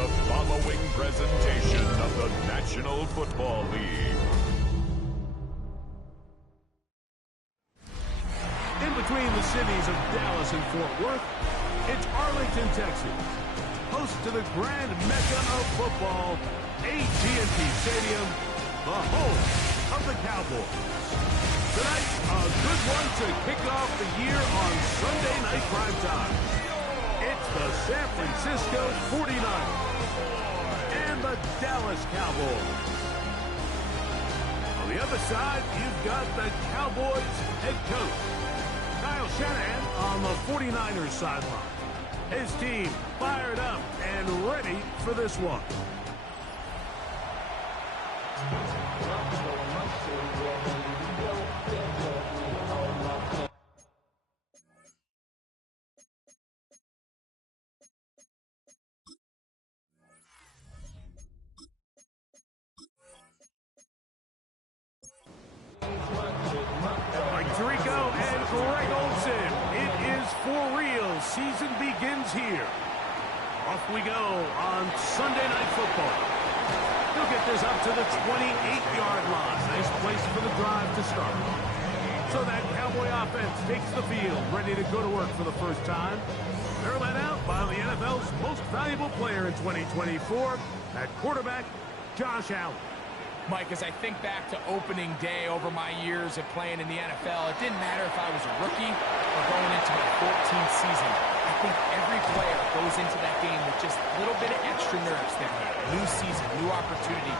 the following presentation of the National Football League. In between the cities of Dallas and Fort Worth, it's Arlington, Texas. Host to the grand mecca of football, AT&T Stadium, the home of the Cowboys. Tonight, a good one to kick off the year on Sunday night primetime. It's the San Francisco 49ers and the Dallas Cowboys. On the other side, you've got the Cowboys head coach, Kyle Shanahan, on the 49ers sideline. His team fired up and ready for this one. Season begins here. Off we go on Sunday Night Football. He'll get this up to the 28-yard line. Nice place for the drive to start. So that Cowboy offense takes the field, ready to go to work for the first time. They're led out by the NFL's most valuable player in 2024, at quarterback, Josh Allen. Mike, as I think back to opening day over my years of playing in the NFL, it didn't matter if I was a rookie or going into my 14th season. I think every player goes into that game with just a little bit of extra nerves that new season, new opportunity.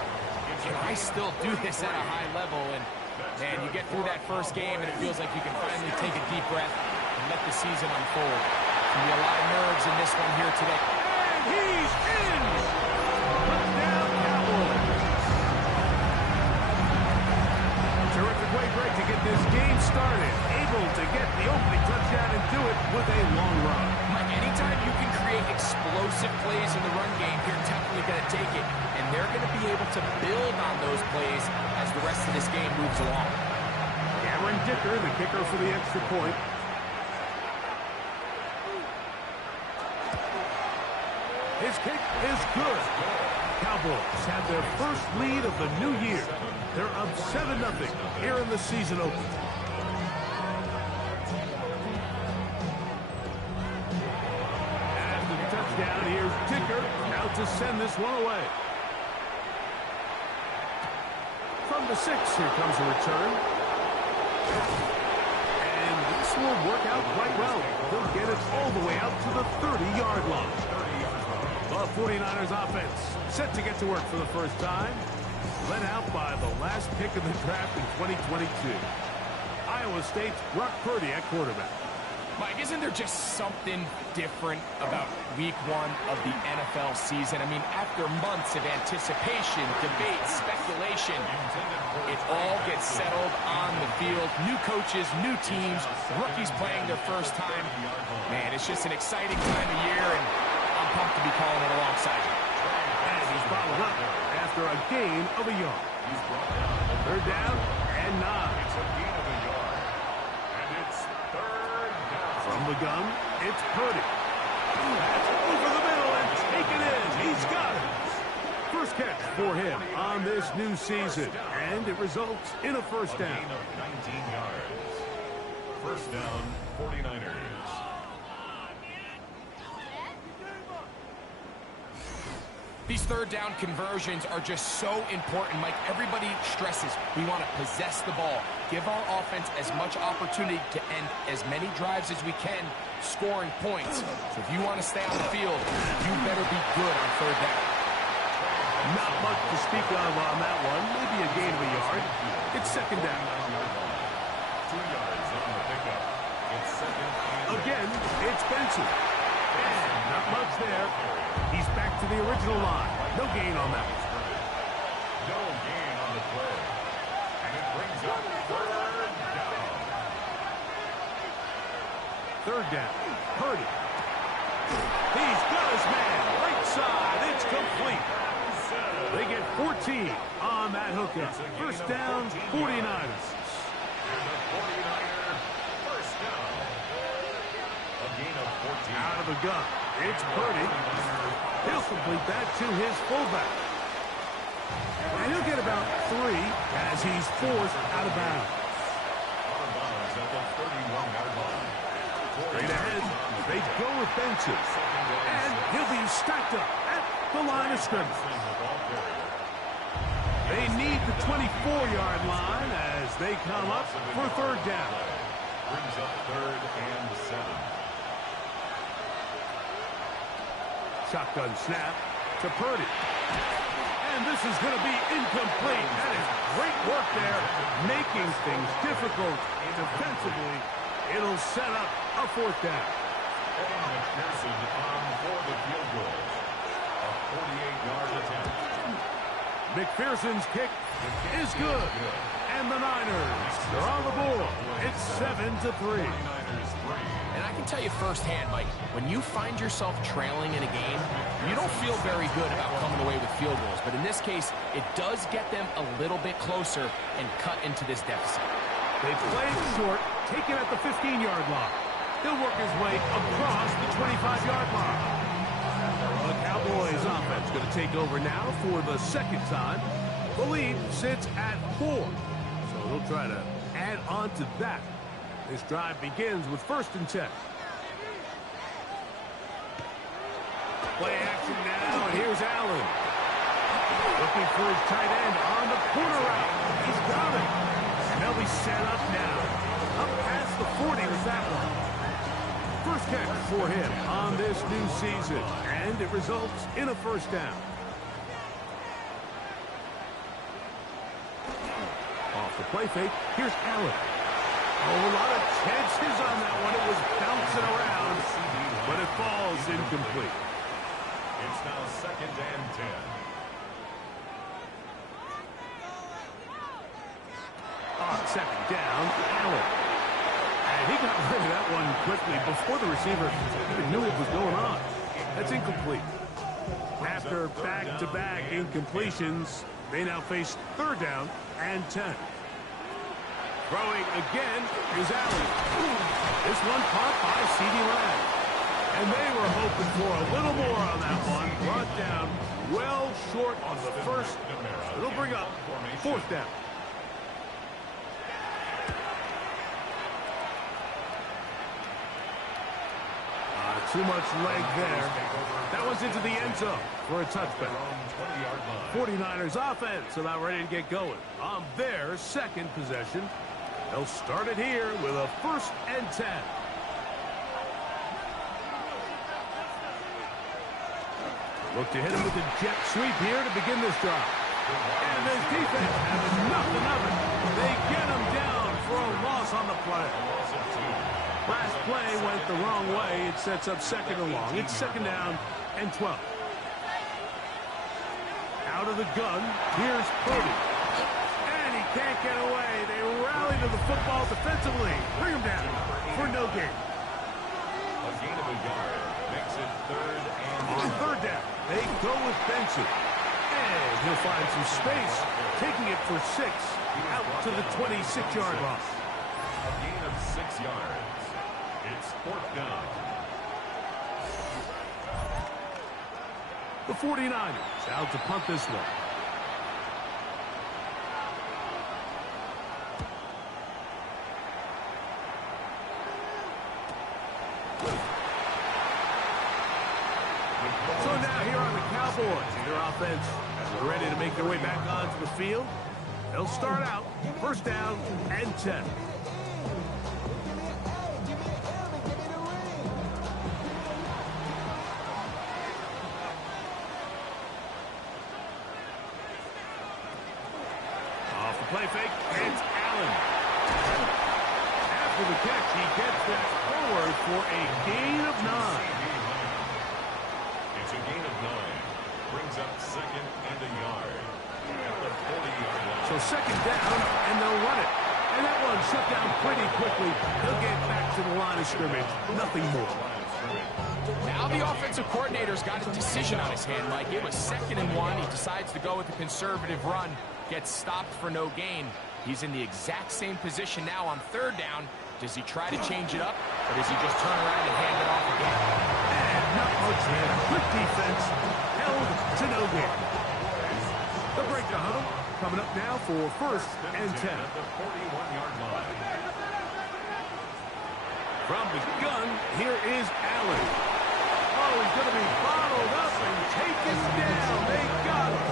And I still do this at a high level, and man, you get through that first game and it feels like you can finally take a deep breath and let the season unfold. There's going to be a lot of nerves in this one here today. And he's in! Touchdown, Cowboys! Terrific way, Greg, to get this game started. Able to get the opening touchdown and do it with a long run. Mike, anytime you can create explosive plays in the run game, you're definitely going to take it. And they're going to be able to build on those plays as the rest of this game moves along. Cameron Dicker, the kicker for the extra point. His kick is good. Cowboys have their first lead of the new year. They're up 7-0 here in the season opener. After the touchdown, here's Dicker now to send this one away. From the 6, here comes a return. And this will work out quite well. They'll get it all the way out to the 30-yard line. The 49ers offense set to get to work for the first time. Led out by the last pick of the draft in 2022. Iowa State's Brock Purdy at quarterback. Mike, isn't there just something different about week 1 of the NFL season? I mean, after months of anticipation, debate, speculation, it all gets settled on the field. New coaches, new teams, rookies playing their first time. Man, it's just an exciting time of year, and I'm pumped to be calling it alongside you. And he's bottled up after a gain of a yard. Third down and 9. It's a gain of a yard. And it's third down. From the gun, it's Purdy. That's over the middle and taken in. He's got it. First catch for him on this new season. And it results in a first down. A gain of 19 yards. First down, 49ers. These third down conversions are just so important, Mike. Everybody stresses we want to possess the ball, give our offense as much opportunity to end as many drives as we can, scoring points. So if you want to stay on the field, you better be good on third down. Not much to speak of on that one. Maybe a gain of a yard. It's second down. 2 yards on the pickup. It's second. Again, it's Benson. And not much there. He's back to the original line. No gain on that. No gain on the play. And it brings up third down. Third down. Purdy. He's got his man. Right side. It's complete. They get 14 on that hookup. First down, 49ers. And the 49er first down. A gain of 14. Out of the gun. It's Purdy. He'll complete that to his fullback. And he'll get about 3 as he's forced out of bounds. At the 31-yard line. Straight ahead, they go with Benson. And he'll be stacked up at the line of scrimmage. They need the 24-yard line as they come up for third down. Brings up 3rd and 7. Shotgun snap to Purdy. And this is going to be incomplete. That is great work there, making things difficult defensively. It'll set up a 4th down. And McPherson on for the field goal. A 48-yard attempt. McPherson's kick is good. And the Niners are on the board. It's 7-3. And I can tell you firsthand, Mike, when you find yourself trailing in a game, you don't feel very good about coming away with field goals. But in this case, it does get them a little bit closer and cut into this deficit. They play it short, take it at the 15-yard line. He'll work his way across the 25-yard line. The Cowboys offense going to take over now for the 2nd time. The lead sits at 4. So he'll try to add on to that. This drive begins with 1st and 10. Play action now, and here's Allen. Looking for his tight end on the corner route. He's got it. And they'll be set up now. Up past the 40 with that one. First catch for him on this new season. And it results in a 1st down. Off the play fake, here's Allen. Oh, a lot of chances on that one. It was bouncing around, but it falls incomplete. It's now 2nd and 10. On 2nd down, Allen. And he got rid of that one quickly before the receiver even knew what was going on. That's incomplete. After back-to-back incompletions, they now face 3rd down and 10. Throwing again is Allen. This one caught by CeeDee Lamb. And they were hoping for a little more on that one. Brought down well short on the first. It'll bring up 4th down. Too much leg there. That was into the end zone for a touchback. 49ers offense about ready to get going on their 2nd possession. They'll start it here with a 1st and 10. Look to hit him with a jet sweep here to begin this drive. And this defense has nothing of it. They get him down for a loss on the play. Last play went the wrong way. It sets up 2nd and long. It's 2nd down and 12. Out of the gun, here's Purdy. And he can't get away. They rally to the football defensively. Bring him down for no gain. A gain of a yard makes it 3rd and On 3rd down, they go with Benson. And he'll find some space, taking it for 6 out to the 26-yard line. a gain of 6 yards. It's 4th down. The 49ers out to punt this one. So now here are the Cowboys. Their offense is ready to make their way back onto the field. They'll start out 1st down and 10. Off the play fake, it's Allen. After the catch, he gets that forward for a gain of 9. It's a gain of 9. Brings up 2nd and a yard. At the 40-yard line. So 2nd down, and they'll run it. And that one shut down pretty quickly. They'll get back to the line of scrimmage. Nothing more. Now the offensive coordinator's got a decision on his hand, Mike. It was 2nd and 1. He decides to go with the conservative run. Gets stopped for no gain. He's in the exact same position now on 3rd down. Does he try to change it up, or does he just turn around and hand it off again? And not much there. Good defense. Held to no gain. The break the huddle. Coming up now for 1st and 10. At the 41-yard line. From the gun, here is Allen. Oh, he's going to be bottled up and taken down. They got him.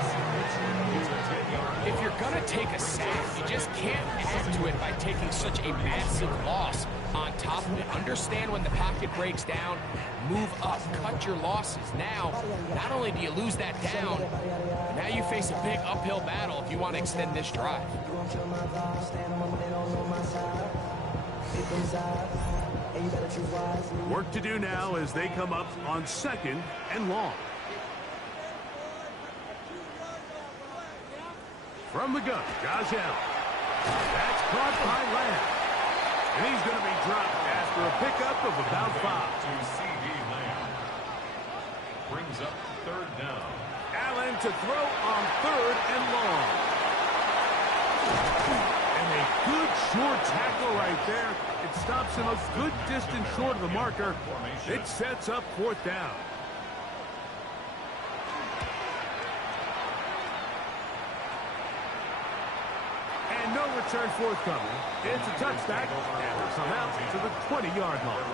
If you're going to take a sack, you just can't add to it by taking such a massive loss on top of it. Understand when the pocket breaks down, move up, cut your losses. Now, not only do you lose that down, now you face a big uphill battle if you want to extend this drive. Work to do now as they come up on 2nd and long. From the gun, Josh Allen. That's caught by Lamb. And he's going to be dropped after a pickup of about 5. To C.D. Lamb. Brings up 3rd down. Allen to throw on 3rd and long. And a good short tackle right there. It stops him a good distance short of the marker. It sets up 4th down. And no return forthcoming. It's a touchback, and we'll come out to the 20-yard line.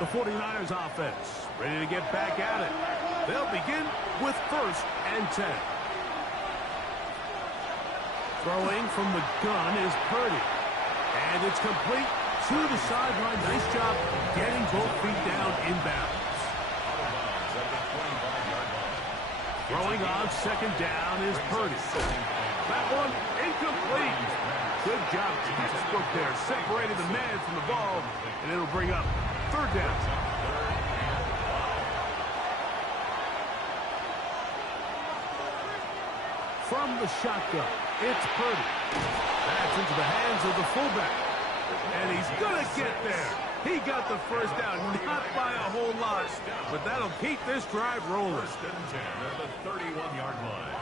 The 49ers offense ready to get back at it. They'll begin with 1st and 10. Throwing from the gun is Purdy. And it's complete to the sideline. Nice job getting both feet down inbounds. Throwing on 2nd down is Purdy. That one incomplete. Good job. Textbook there. Separated the man from the ball. And it'll bring up 3rd down. From the shotgun, it's Purdy. That's into the hands of the fullback. And he's going to get there. He got the 1st down, not by a whole lot. But that'll keep this drive rolling. 1st and 10 at the 31-yard line.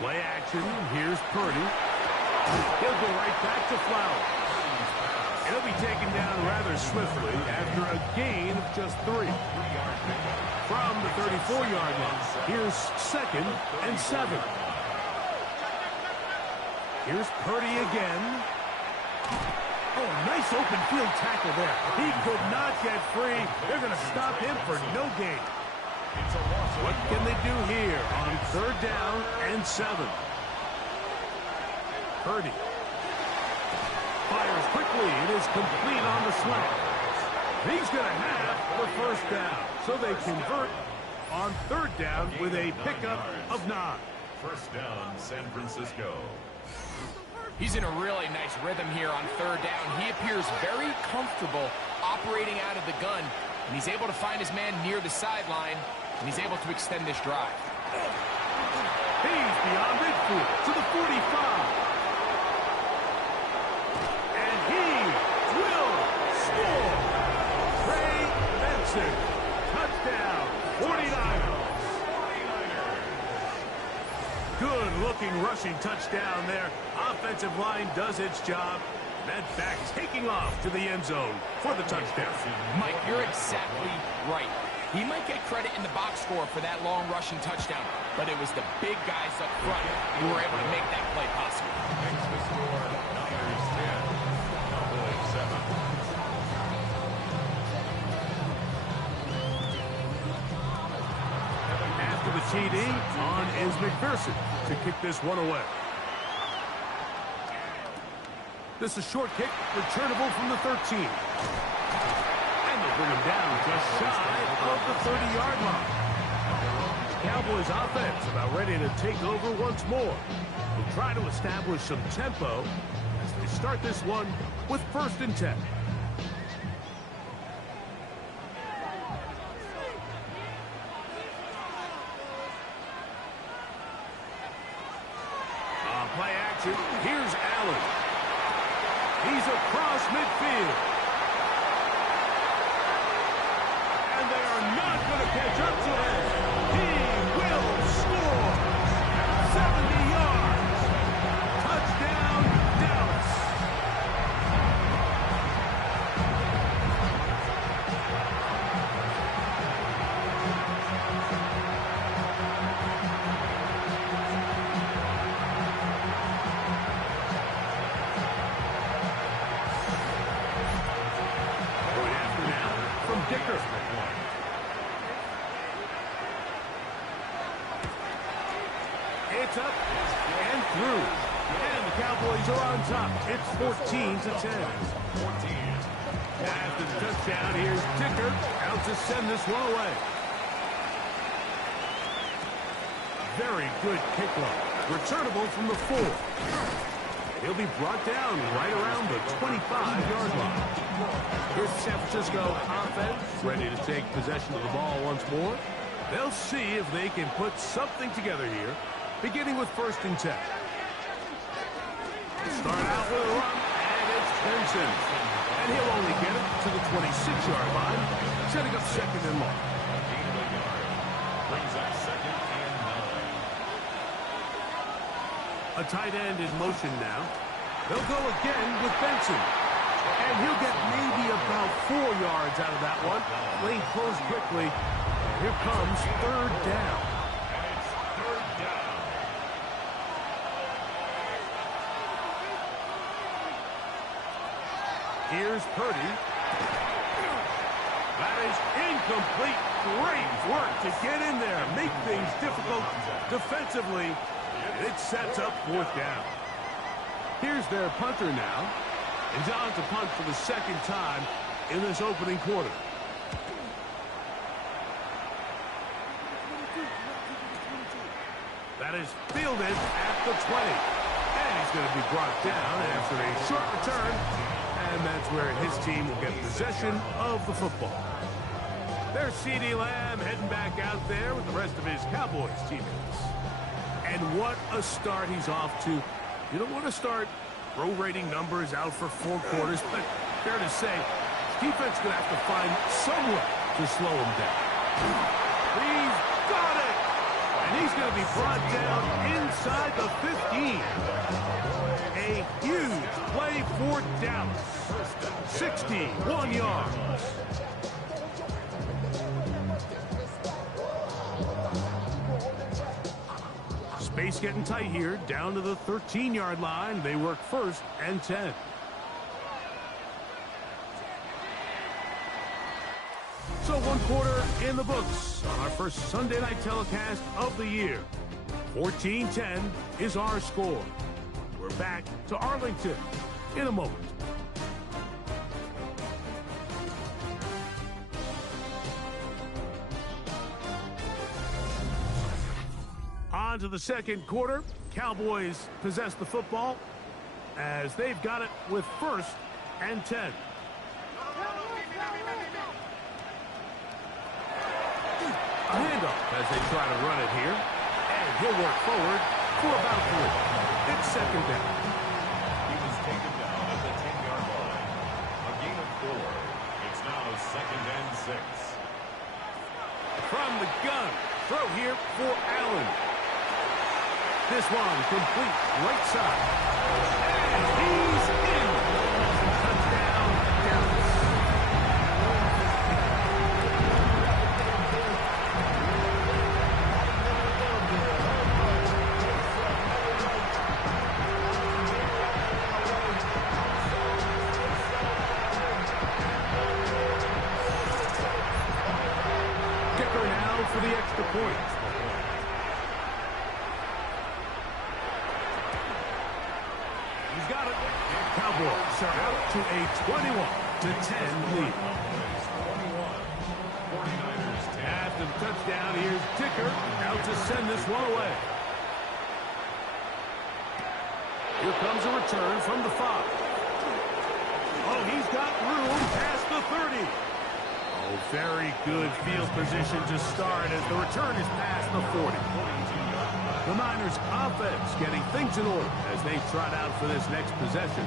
Play action. Here's Purdy. He'll go right back to Flowers. He'll be taken down rather swiftly after a gain of just 3. From the 34-yard line, here's 2nd and 7. Here's Purdy again. Oh, nice open field tackle there. He could not get free. They're going to stop him for no gain. What can they do here on 3rd down and 7? Purdy fires quickly. It is complete on the slant. He's going to have the 1st down. So they convert on 3rd down with a pickup of 9. 1st down, San Francisco. He's in a really nice rhythm here on 3rd down. He appears very comfortable operating out of the gun, and he's able to find his man near the sideline, and he's able to extend this drive. He's beyond midfield to the 45. And he will score. Trey Benson. Touchdown, 49ers. Good-looking rushing touchdown there. Offensive line does its job. That back taking off to the end zone for the touchdown. Mike, you're exactly right. He might get credit in the box score for that long rushing touchdown, but it was the big guys up front who were able to make that play possible. Makes the score Niners 10, Cowboys 7. After the TD, on is McPherson to kick this one away. This is short kick, returnable from the 13. And they'll bring him down just shy of the 30-yard line. Cowboys offense about ready to take over once more. They'll try to establish some tempo as they start this one with 1st and 10. On play action, here's Allen. He's across midfield. And they are not going to catch up to him. He will score. 70 yards. third. It's up and through. And the Cowboys are on top. It's 14-10. 14. After the touchdown, here's Dicker out to send this one away. Very good kickoff. Returnable from the 4. He'll be brought down right around the 25-yard line. Here's the San Francisco offense ready to take possession of the ball once more. They'll see if they can put something together here, beginning with 1st and 10. Start out with a run, and it's Benson. And he'll only get it to the 26-yard line, setting up 2nd and long. Brings up 2nd and 9. A tight end in motion now. They'll go again with Benson. And he'll get maybe about 4 yards out of that one. Lane closed quickly. And here comes 3rd down. And it's 3rd down. Here's Purdy. That is incomplete. Great work to get in there. Make things difficult defensively. It sets up 4th down. Here's their punter now. And down to punt for the 2nd time in this opening quarter. That is fielded at the 20. And he's going to be brought down after a short return. And that's where his team will get possession of the football. There's C.D. Lamb heading back out there with the rest of his Cowboys teammates. And what a start he's off to. You don't want to start prorating numbers out for 4 quarters, but fair to say, defense going to have to find some way to slow him down. He's got it! And he's going to be brought down inside the 15. A huge play for Dallas. 61 yards. Space getting tight here, down to the 13-yard line. They work 1st and 10. So 1 quarter in the books on our first Sunday night telecast of the year. 14-10 is our score. We're back to Arlington in a moment. On to the 2nd quarter. Cowboys possess the football as they've got it with 1st and 10. A handoff as they try to run it here. And he'll work forward for about 3. It's 2nd down. He was taken down at the 10-yard line. A gain of 4. It's now 2nd and 6. From the gun. Throw here for Allen. This one complete right side. And he's in. Touchdown, Dallas. Kicker now for the extra point. He's got it. Cowboys are out to a 21-10 lead. 49ers 10. After the touchdown, here's Dicker out to send this one away. Here comes a return from the 5. Oh, he's got room past the 30. Oh, very good field position to start as the return is past the 40. The Niners offense getting things in order as they trot out for this next possession.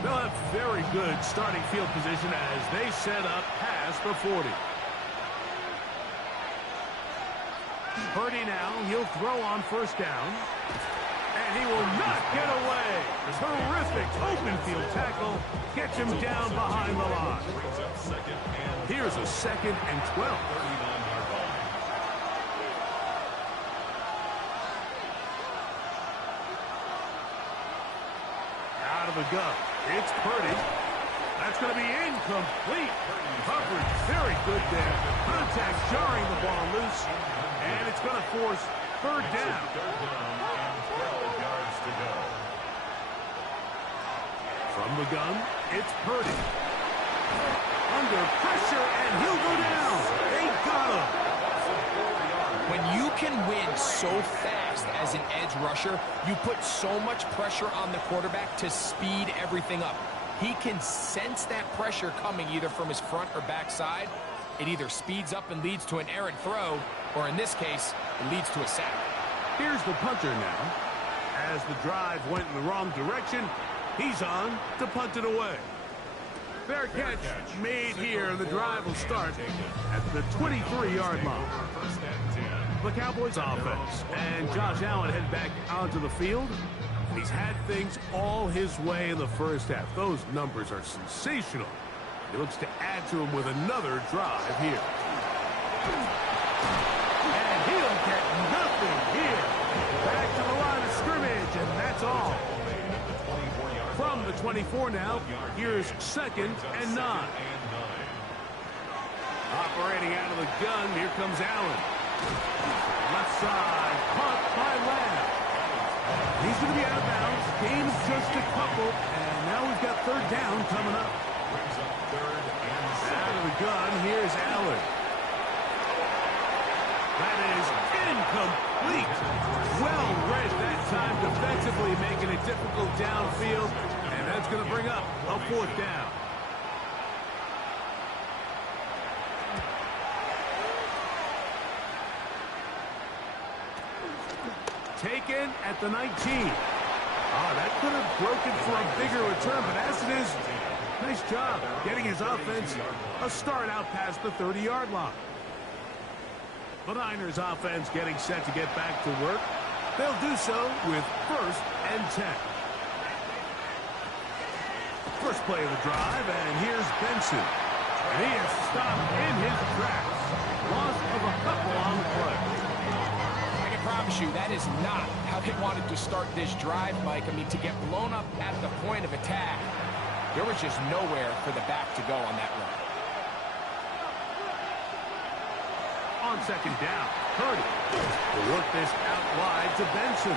They'll have very good starting field position as they set up past the 40. Purdy now, he'll throw on 1st down. And he will not get away. Terrific open field tackle gets him down behind the line. Brings up 2nd and Here's a 2nd and 12. 39-yard line. Out of the gun. It's Purdy. That's going to be incomplete. Coverage very good there. Contact jarring the ball loose. And it's going to force third down. Third down and 12 yards to go. From the gun, it's Purdy. Under pressure, and he'll go down. They got him. When you can win so fast as an edge rusher, you put so much pressure on the quarterback to speed everything up. He can sense that pressure coming either from his front or back side. It either speeds up and leads to an errant throw, or in this case, it leads to a sack. Here's the punter now. As the drive went in the wrong direction, he's on to punt it away. Fair catch made here, and the drive will start at the 23-yard line. The Cowboys offense, and Josh Allen head back onto the field. He's had things all his way in the first half. Those numbers are sensational. He looks to add to them with another drive here. And he'll get nothing here. Back to the line of scrimmage, and that's all. From the 24 now, here's 2nd and 9. Operating out of the gun, here comes Allen. Left side, caught by Lamb. He's going to be out of bounds. Game's just a couple, and now we've got third down coming up. Out of the gun, here's Allen. That is incomplete. Well read that time defensively, making it difficult downfield, and that's going to bring up a 4th down. Taken at the 19. That could have broken for a bigger return, but as it is, nice job getting his offense a start out past the 30-yard line. The Niners offense getting set to get back to work. They'll do so with 1st and 10. First play of the drive, and here's Benson. And he is stopped in his tracks. Loss of a couple on the play. I can promise you that is not how they wanted to start this drive, Mike. I mean, to get blown up at the point of attack, there was just nowhere for the back to go on that run. On 2nd down, Purdy will work this out wide to Benson.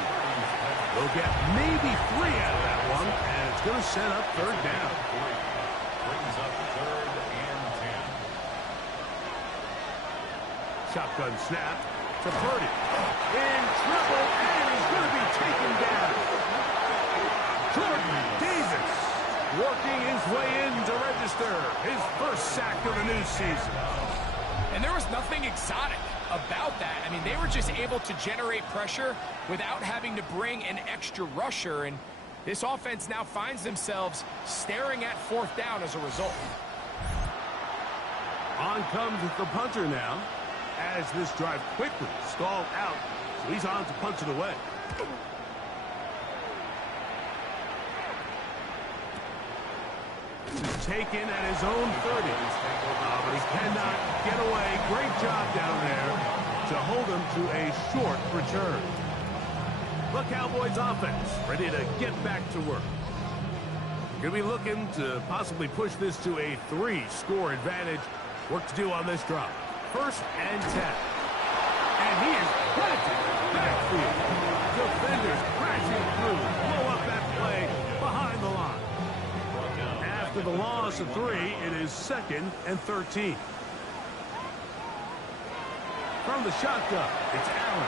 They'll get maybe 3 out of that one, and it's going to set up 3rd down. Brings up 3rd and 10. Shotgun snap to Purdy. In trouble, and he's going to be taken down. Jordan Davis working his way in to register his first sack of the new season. And there was nothing exotic about that. I mean, they were just able to generate pressure without having to bring an extra rusher. And this offense now finds themselves staring at 4th down as a result. On comes the punter now, as this drive quickly stalled out. So he's on to punch it away. This is taken at his own 30. But he cannot get away. Great job down there to hold him to a short return. The Cowboys offense ready to get back to work. Going to be looking to possibly push this to a 3-score advantage. Work to do on this drive. 1st and 10. And he is planted backfield. Defenders crashing through. Blow up that play behind the line. After the loss of 3, it is 2nd and 13. From the shotgun, it's Allen.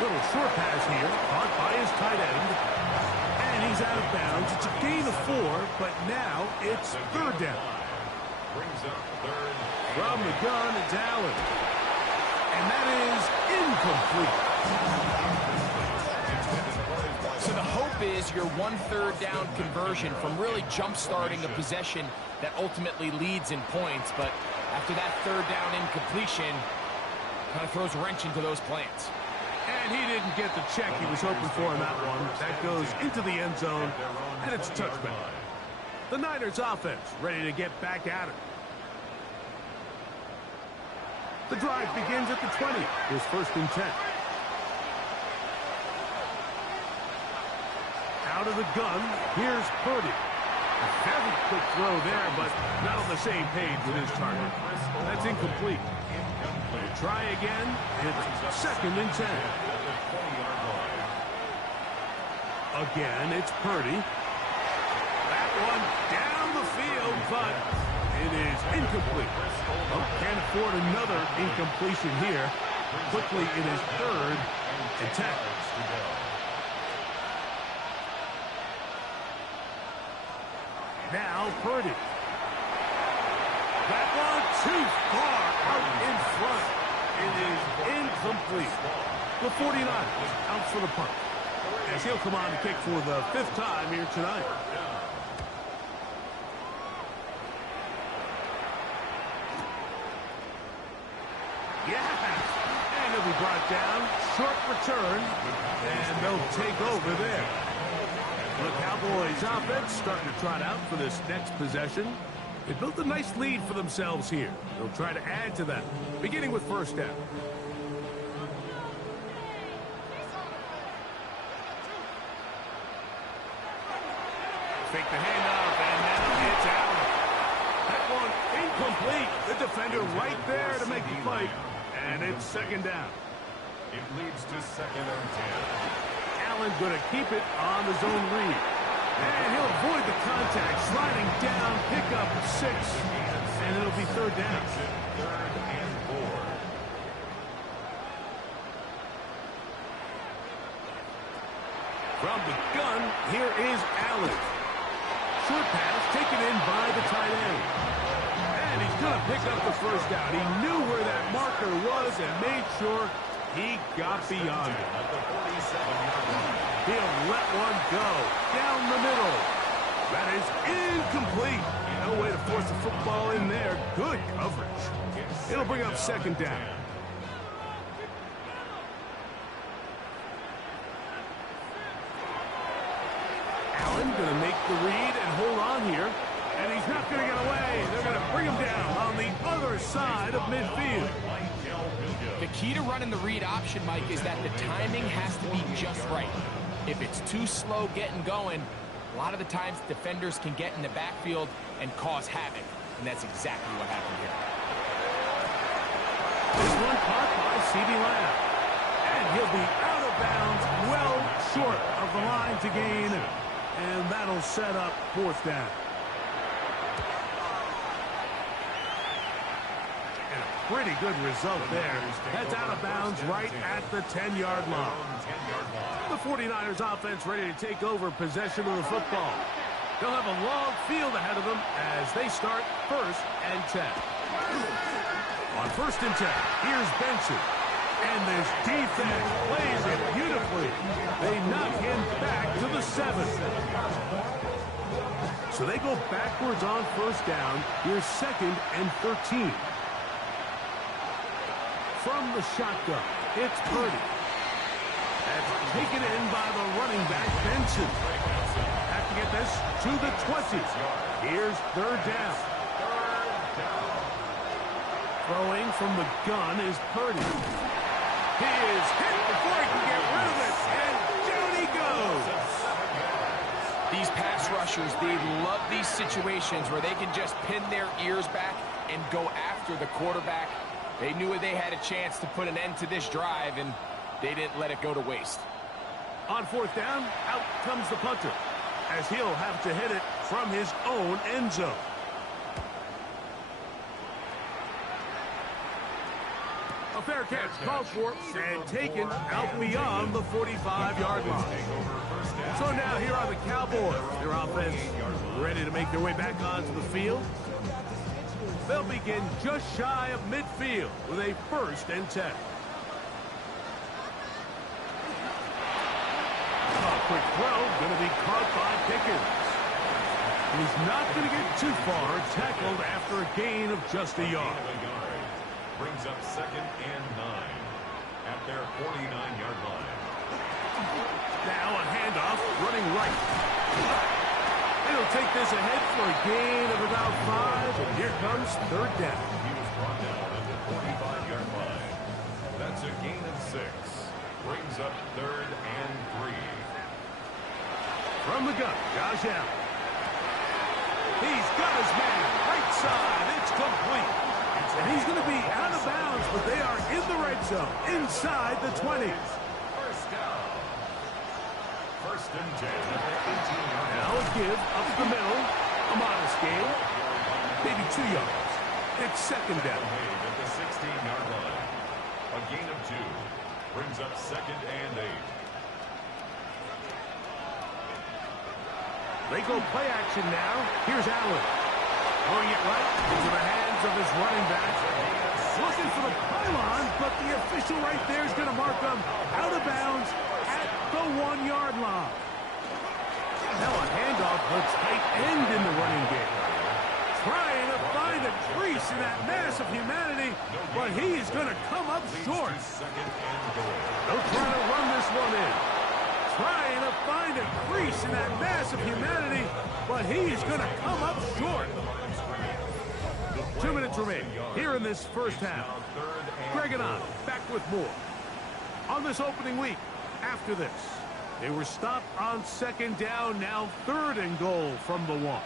Little short pass here, caught by his tight end. And he's out of bounds. It's a gain of 4, but now it's 3rd down. Brings up 3rd. From the gun, it's Allen. And that is incomplete. So the hope is your 1/3 down conversion from really jump-starting a possession that ultimately leads in points. But after that 3rd down incompletion, kind of throws a wrench into those plans. And he didn't get the check he was hoping for in that one. That goes into the end zone, and it's a touchback. The Niners offense ready to get back at it. The drive begins at the 20. Here's 1st and 10. Out of the gun, here's Purdy. A very quick throw there, but not on the same page with his target. That's incomplete. We'll try again. It's 2nd and 10. Again, it's Purdy. That one down the field, but it is incomplete. Oh, can't afford another incompletion here. Quickly, it is 3rd and 10. Now Purdy. That one too far out in front. It is incomplete. The 49ers out for the punt, as he'll come on to kick for the 5th time here tonight. Yeah, and he'll be brought down. Short return, and they'll take over there. The Cowboys offense starting to trot out for this next possession. They built a nice lead for themselves here. They'll try to add to that, beginning with 1st down. Fake the handoff, and now it's out. That one incomplete. The defender right there to make the play, and it's 2nd down. It leads to 2nd and 10. Allen going to keep it on the zone read. And he'll avoid the contact, sliding down, pick up 6, and it'll be 3rd down. 3rd and 4. From the gun, here is Allen. Short pass taken in by the tight end. And he's going to pick up the 1st down. He knew where that marker was and made sure he got beyond it. He'll let one go down the middle. That is incomplete. No way to force the football in there. Good coverage. It'll bring up 2nd down. Allen going to make the read and hold on here. And he's not going to get away. They're going to bring him down on the other side of midfield. The key to running the read option, Mike, is that the timing has to be just right. If it's too slow getting going, a lot of the times defenders can get in the backfield and cause havoc. And that's exactly what happened here. This one caught by C.D. Lamb. And he'll be out of bounds, well short of the line to gain. And that'll set up 4th down. And a pretty good result there. That's out of bounds right at the 10-yard line. The 49ers offense ready to take over possession of the football. They'll have a long field ahead of them as they start 1st and 10. On 1st and 10, here's Benson. And this defense plays it beautifully. They knock him back to the 7. So they go backwards on 1st down. Here's 2nd and 13. From the shotgun, it's Purdy. That's taken in by the running back, Benson. Have to get this to the 20. Here's 3rd down. Throwing from the gun is Purdy. He is hit before he can get rid of it, and down he goes. These pass rushers, they love these situations where they can just pin their ears back and go after the quarterback. They knew they had a chance to put an end to this drive, and they didn't let it go to waste. On 4th down, out comes the punter, as he'll have to hit it from his own end zone. A fair catch called for and taken out beyond the 45-yard line. So now here are the Cowboys. Their offense ready to make their way back onto the field. They'll begin just shy of midfield with a 1st and 10. A quick throw going to be caught by Pickens. He's not going to get too far, tackled after a gain of just a yard. Brings up 2nd and 9 at their 49-yard line. Now a handoff, running right. They'll take this ahead for a gain of about 5, and here comes 3rd down. He was brought down at the 45-yard line. That's a gain of 6. Brings up 3rd and 3. From the gun, Josh Allen. He's got his man. Right side. It's complete. And he's going to be out of bounds, but they are in the red zone, inside the 20. First down. First and 10 at the 18-yard line. Now a give up the middle. A modest gain. Maybe 2 yards. It's second down. Made at the 16-yard line. A gain of 2 brings up second and 8. They go play action now. Here's Allen. Throwing it right into the hands of his running back. Looking for the pylon, but the official right there is going to mark them out of bounds at the 1-yard line. Now a handoff looks tight end in the running game. Trying to find a crease in that mass of humanity, but he is going to come up short. Second and goal. They'll try to run this one in. Trying to find a crease in that mass of humanity, but he is going to come up short. 2 minutes remain here in this first half. Greg and I back with more. On this opening week, after this, they were stopped on second down, now third and goal from the 1.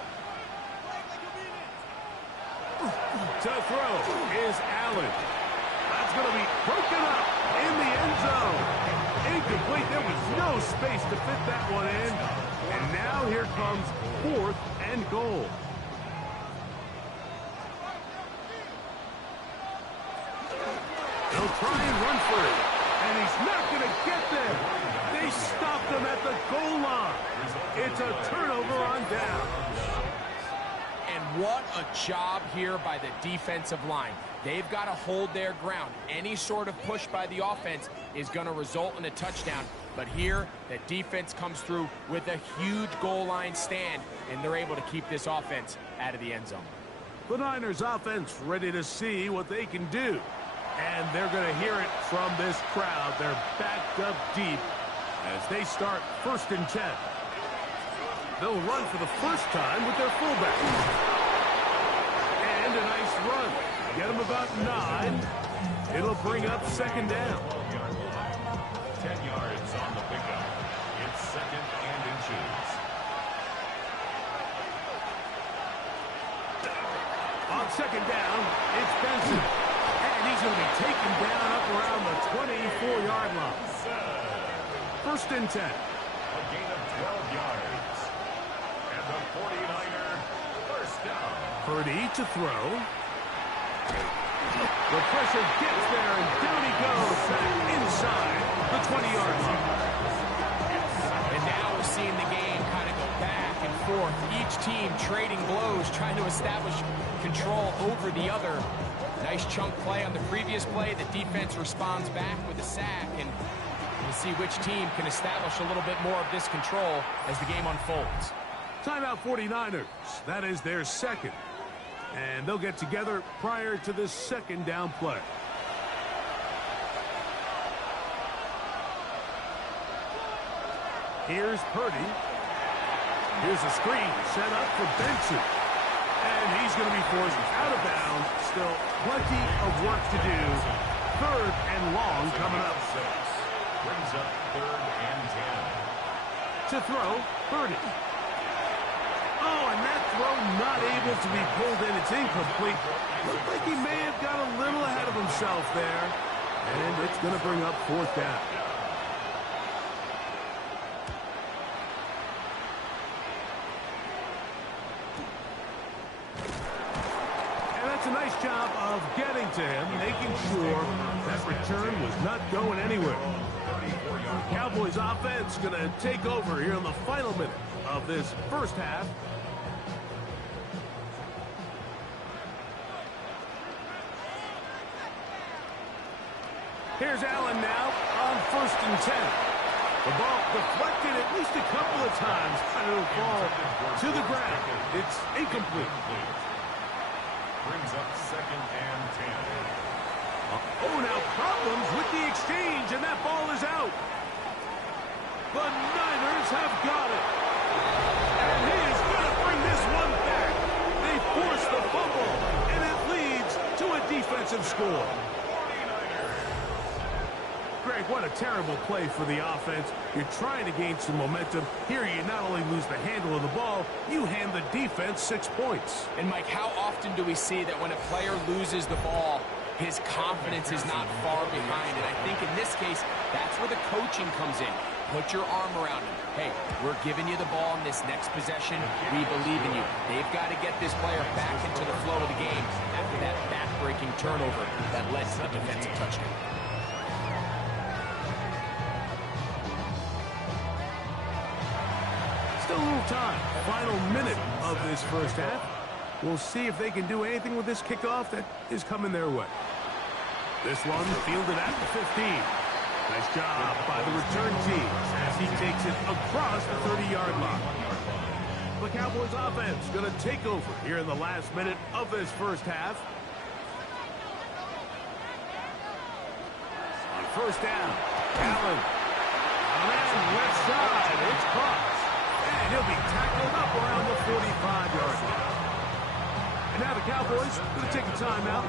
To throw is Allen. That's going to be broken up in the end zone. Incomplete. There was no space to fit that one in. And now here comes fourth and goal. They'll try and run for it. And he's not going to get there. They stopped him at the goal line. It's a turnover on down. And what a job here by the defensive line. They've got to hold their ground. Any sort of push by the offense is going to result in a touchdown. But here, the defense comes through with a huge goal line stand, and they're able to keep this offense out of the end zone. The Niners offense ready to see what they can do. And they're going to hear it from this crowd. They're backed up deep as they start first and 10. They'll run for the first time with their fullback. And a nice run. Get them about 9. It'll bring up second down. 10 yards on the pickup. It's second and inches. On second down, it's Benson. And he's going to be taken down up around the 24-yard line. First and 10. A gain of 12 yards. And the 49er first down. Purdy to throw. The pressure gets there, and down he goes back inside the 20-yard line. And now we're seeing the game kind of go back and forth. Each team trading blows, trying to establish control over the other. Nice chunk play on the previous play. The defense responds back with a sack, and we'll see which team can establish a little bit more of this control as the game unfolds. Timeout 49ers. That is their second. And they'll get together prior to this second down play. Here's Purdy. Here's a screen set up for Benson. And he's going to be forced out of bounds. Still plenty of work to do. Third and long coming up. Brings up third and 10. To throw, Purdy. Oh, and that throw not able to be pulled in. It's incomplete. Looked like he may have got a little ahead of himself there. And it's going to bring up fourth down. And that's a nice job of getting to him, making sure that return was not going anywhere. Cowboys offense going to take over here in the final minute of this first half. Here's Allen now on first and 10. The ball deflected at least a couple of times, and it'll fall to the ground. It's incomplete. Brings up second and 10. Oh, now problems with the exchange, and that ball is out. The Niners have got it. And he is going to bring this one back. They force the fumble, and it leads to a defensive score. Greg, what a terrible play for the offense. You're trying to gain some momentum. Here you not only lose the handle of the ball, you hand the defense 6 points. And Mike, how often do we see that when a player loses the ball, his confidence is not far behind? And I think in this case, that's where the coaching comes in. Put your arm around him. Hey, we're giving you the ball in this next possession. We believe in you. They've got to get this player back into the flow of the game after that back-breaking turnover that led to the defensive touchdown. Still a little time. Final minute of this first half. We'll see if they can do anything with this kickoff that is coming their way. This one fielded at the 15. Nice job by the return team as he takes it across the 30-yard line. The Cowboys offense going to take over here in the last minute of this first half. On first down, Allen. Around left side, it's caught. And he'll be tackled up around the 45-yard line. And now the Cowboys going to take a timeout.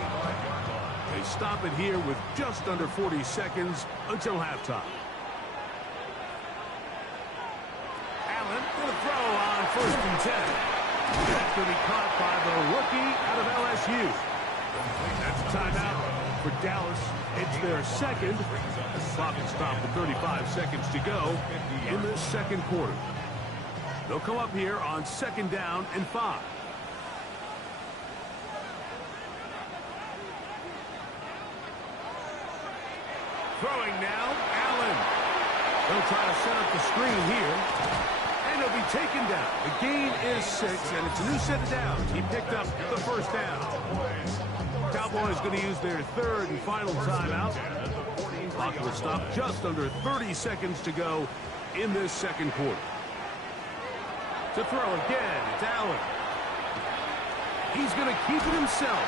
They stop it here with just under 40 seconds until halftime. Allen going to throw on first and 10. That's going to be caught by the rookie out of LSU. That's a timeout for Dallas. It's their second. The clock is stopped with 35 seconds to go in the second quarter. They'll come up here on second down and 5. Throwing now, Allen. They'll try to set up the screen here. And he'll be taken down. The gain is 6, and it's a new set of downs. He picked up the first down. Cowboys going to use their third and final timeout. Clock will stop just under 30 seconds to go in this second quarter. To throw again, it's Allen. He's going to keep it himself.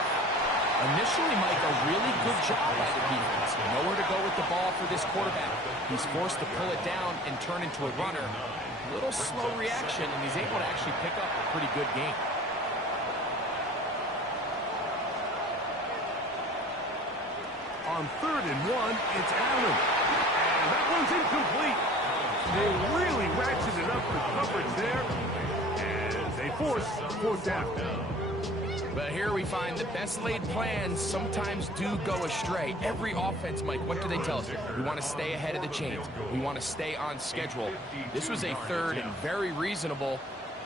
Initially, Mike, a really good job by the defense. Nowhere to go with the ball for this quarterback. He's forced to pull it down and turn into a runner. A little slow reaction, and he's able to actually pick up a pretty good gain. On third and 1, it's Allen. And that one's incomplete. They really ratcheted up the coverage there. And they force fourth down. But here we find the best laid plans sometimes do go astray. Every offense, Mike, what do they tell us? We want to stay ahead of the chains. We want to stay on schedule. This was a third and very reasonable.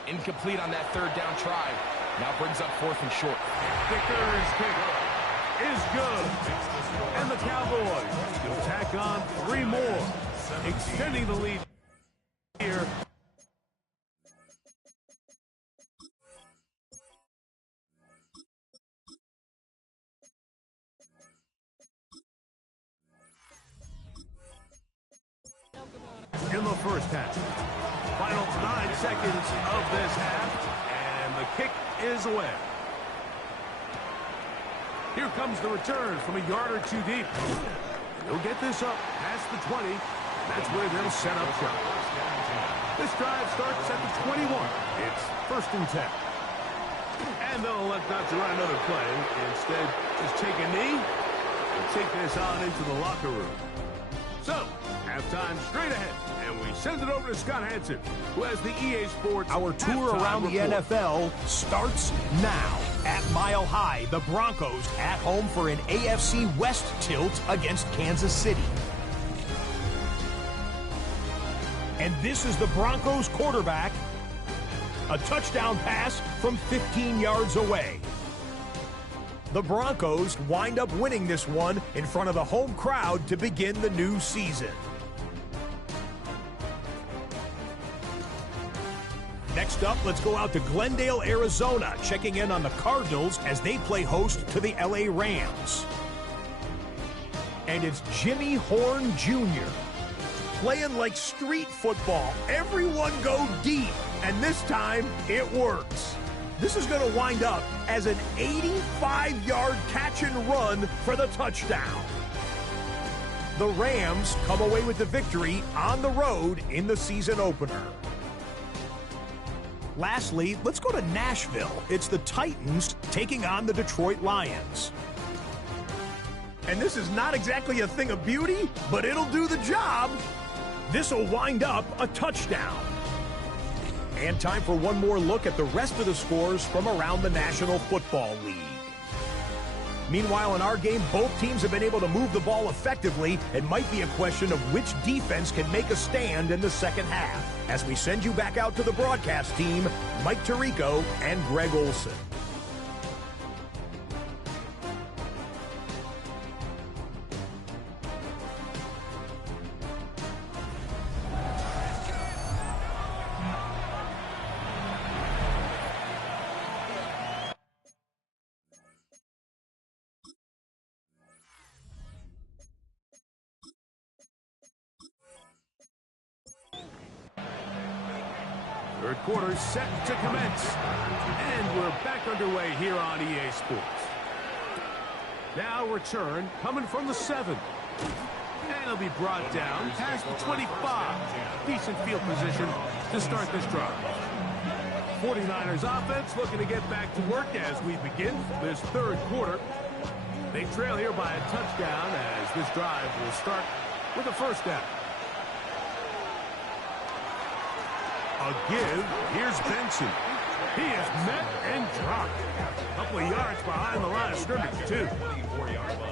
Incomplete on that third down try. Now brings up fourth and short. Victor's kick is good. And the Cowboys will tack on 3 more, extending the lead here. In the first half. Final 9 seconds of this half, and the kick is away. Here comes the return from a yard or 2 deep. They'll get this up past the 20. That's where they'll set up shop. This drive starts at the 21. It's first and 10. And they'll elect not to run another play. Instead, just take a knee and take this on into the locker room. So, halftime straight ahead, and we send it over to Scott Hansen, who has the EA Sports. Our tour around the NFL starts now. At Mile High, the Broncos at home for an AFC West tilt against Kansas City. And this is the Broncos quarterback. A touchdown pass from 15 yards away. The Broncos wind up winning this one in front of the home crowd to begin the new season. Next up, let's go out to Glendale, Arizona, checking in on the Cardinals as they play host to the LA Rams. And it's Jimmy Horn Jr. playing like street football. Everyone go deep, and this time it works. This is going to wind up as an 85-yard catch and run for the touchdown. The Rams come away with the victory on the road in the season opener. Lastly, let's go to Nashville. It's the Titans taking on the Detroit Lions. And this is not exactly a thing of beauty, but it'll do the job. This will wind up a touchdown. And time for one more look at the rest of the scores from around the National Football League. Meanwhile, in our game, both teams have been able to move the ball effectively. It might be a question of which defense can make a stand in the second half. As we send you back out to the broadcast team, Mike Tirico and Greg Olson. Third quarter set to commence. And we're back underway here on EA Sports. Now return coming from the 7. And it'll be brought down past the 25. Decent field position to start this drive. 49ers offense looking to get back to work as we begin this third quarter. They trail here by a touchdown as this drive will start with a first down. A give. Here's Benson. He is met and dropped. A couple of yards behind the line of scrimmage, too.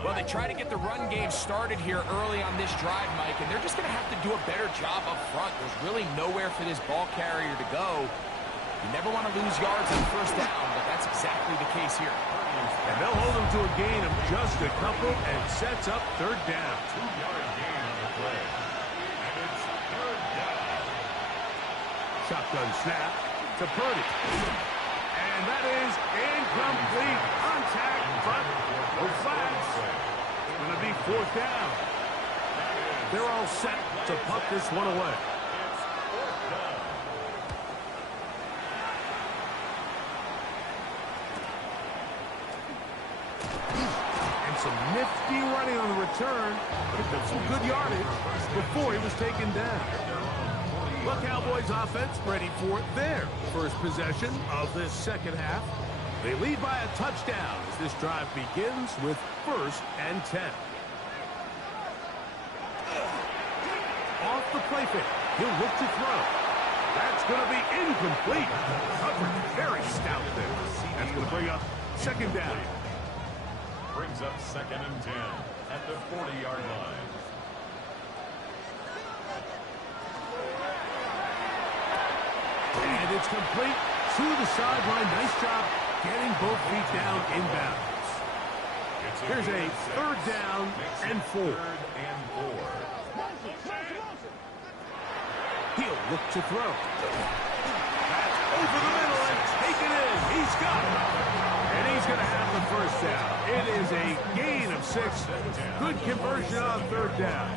Well, they try to get the run game started here early on this drive, Mike, and they're just going to have to do a better job up front. There's really nowhere for this ball carrier to go. You never want to lose yards on first down, but that's exactly the case here. And they'll hold them to a gain of just a couple and sets up third down. 2-yard gain on the play. And it's third down. Shotgun snap to Purdy. And that is incomplete. Contact, but no flags. It's going to be fourth down. They're all set to punt this one away. And some nifty running on the return. Picked up some good yardage before he was taken down. The Cowboys offense ready for their first possession of this second half. They lead by a touchdown as this drive begins with 1st and 10. Off the play fake. He'll look to throw. That's going to be incomplete. Coverage very stout there. That's going to bring up second down. Brings up 2nd and 10 at the 40-yard line. And it's complete to the sideline. Nice job getting both feet down inbounds. Here's a third down and 4. He'll look to throw. That's over the middle and taken in. He's got it. And he's going to have the first down. It is a gain of 6. Good conversion on third down.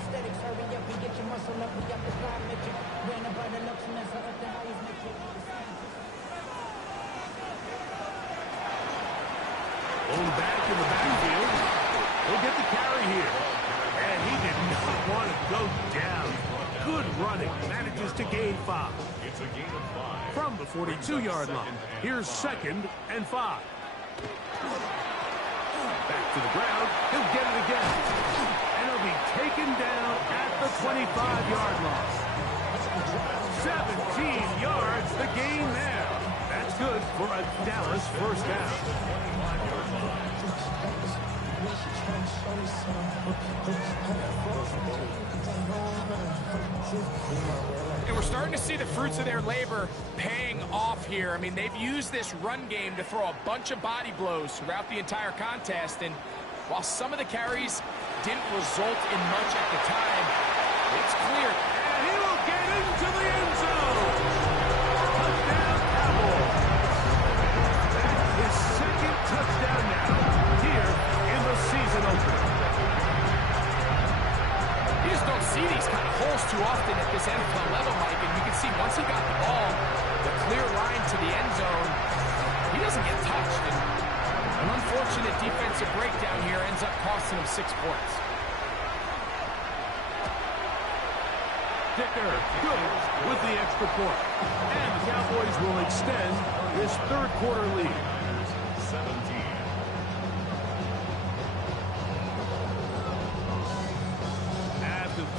Going back in the backfield. He'll get the carry here. And he did not want to go down. Good running. Manages to gain 5. It's a gain of 5. From the 42-yard line. Here's 2nd and 5. Back to the ground. He'll get it again. And he'll be taken down at the 25-yard line. 17 yards, the gain there. That's good for a Dallas first down. And we're starting to see the fruits of their labor paying off here. I mean, they've used this run game to throw a bunch of body blows throughout the entire contest. And while some of the carries didn't result in much at the time, it's clear. And he will get into the end zone. Touchdown, Cowboys. That's his 2nd touchdown now here in the season opener. You just don't see these kind of holes too often at this NFL level, Mike. And you can see once he got the ball, the clear line to the end zone, he doesn't get touched. And an unfortunate defensive breakdown here ends up costing him 6 points. Dicker, good with the extra point. And the Cowboys will extend this third quarter lead. 17.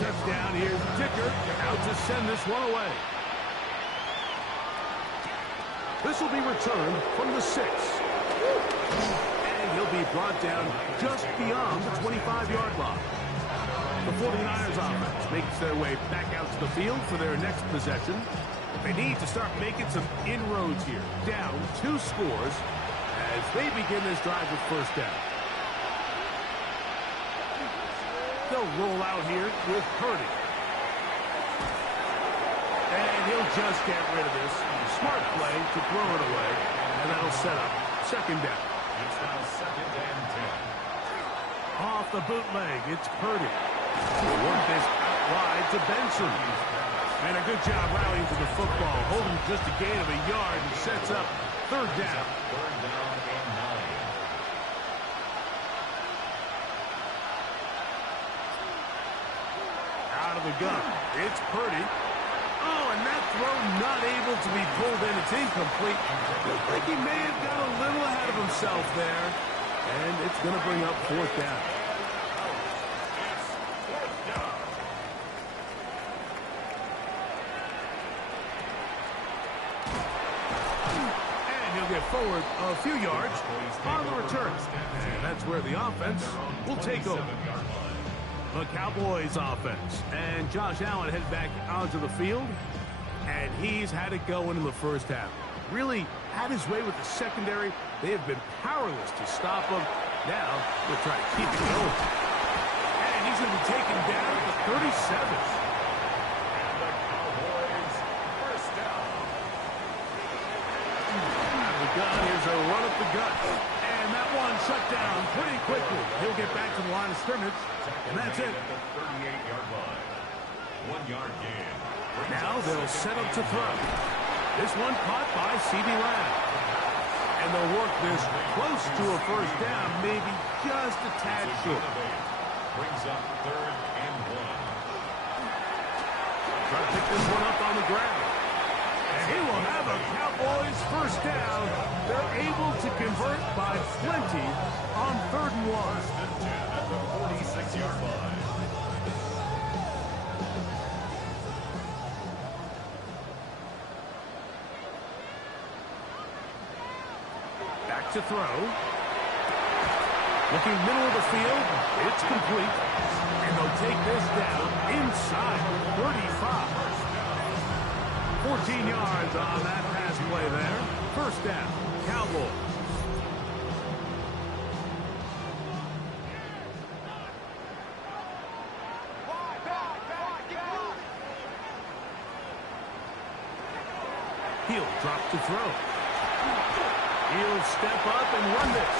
touchdown. Here's Dicker out to send this one away. This will be returned from the 6. And he'll be brought down just beyond the 25-yard line. The 49ers offense makes their way back out to the field for their next possession. They need to start making some inroads here. Down 2 scores as they begin this drive with first down. They'll roll out here with Purdy. And he'll just get rid of this. Smart play to throw it away. And that'll set up second down. It's now second and 10. Off the bootleg, it's Purdy. He'll work this out wide to Benson. And a good job rallying to the football, holding just a gain of a yard and sets up third down. Third down and 9. Out of the gun, it's Purdy. Oh, and that throw not able to be pulled in. It's incomplete. Looks like he may have got a little ahead of himself there. And it's going to bring up fourth down. And he'll get forward a few yards on the return. And that's where the offense will take over. The Cowboys offense. And Josh Allen head back onto the field. And he's had it going in the first half. Really had his way with the secondary. They have been powerless to stop him. Now they'll try to keep it going. And he's going to be taken down at the 37. And the Cowboys first down. Out of the gun, here's a run up the gut. And that one shut down pretty quickly. He'll get back to the line of scrimmage. And that's it. At the 38-yard line. 1 yard gain. Now they'll set up to throw. This one caught by C.D. Lamb. And they'll work this close to a first down, maybe just a tad short. Brings up third and 1. Try to pick this one up on the ground. And he will have a Cowboys first down. They're able to convert by plenty on third and 1. At the 46-yard line. Back to throw. Looking middle of the field. It's complete. And they'll take this down inside 35. 14 yards on that pass play there. First down, Cowboys. He'll drop to throw. He'll step up and run this.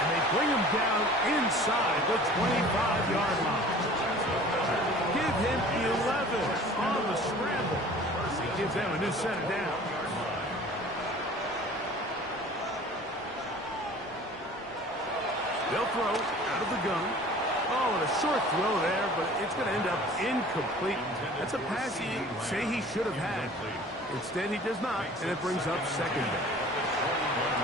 And they bring him down inside the 25-yard line. Give him 11 on the scramble. He gives them a new set of downs. They'll throw out of the gun. Oh, and a short throw there, but it's going to end up incomplete. That's a pass he say he should have had. Instead, he does not, and it brings up second down.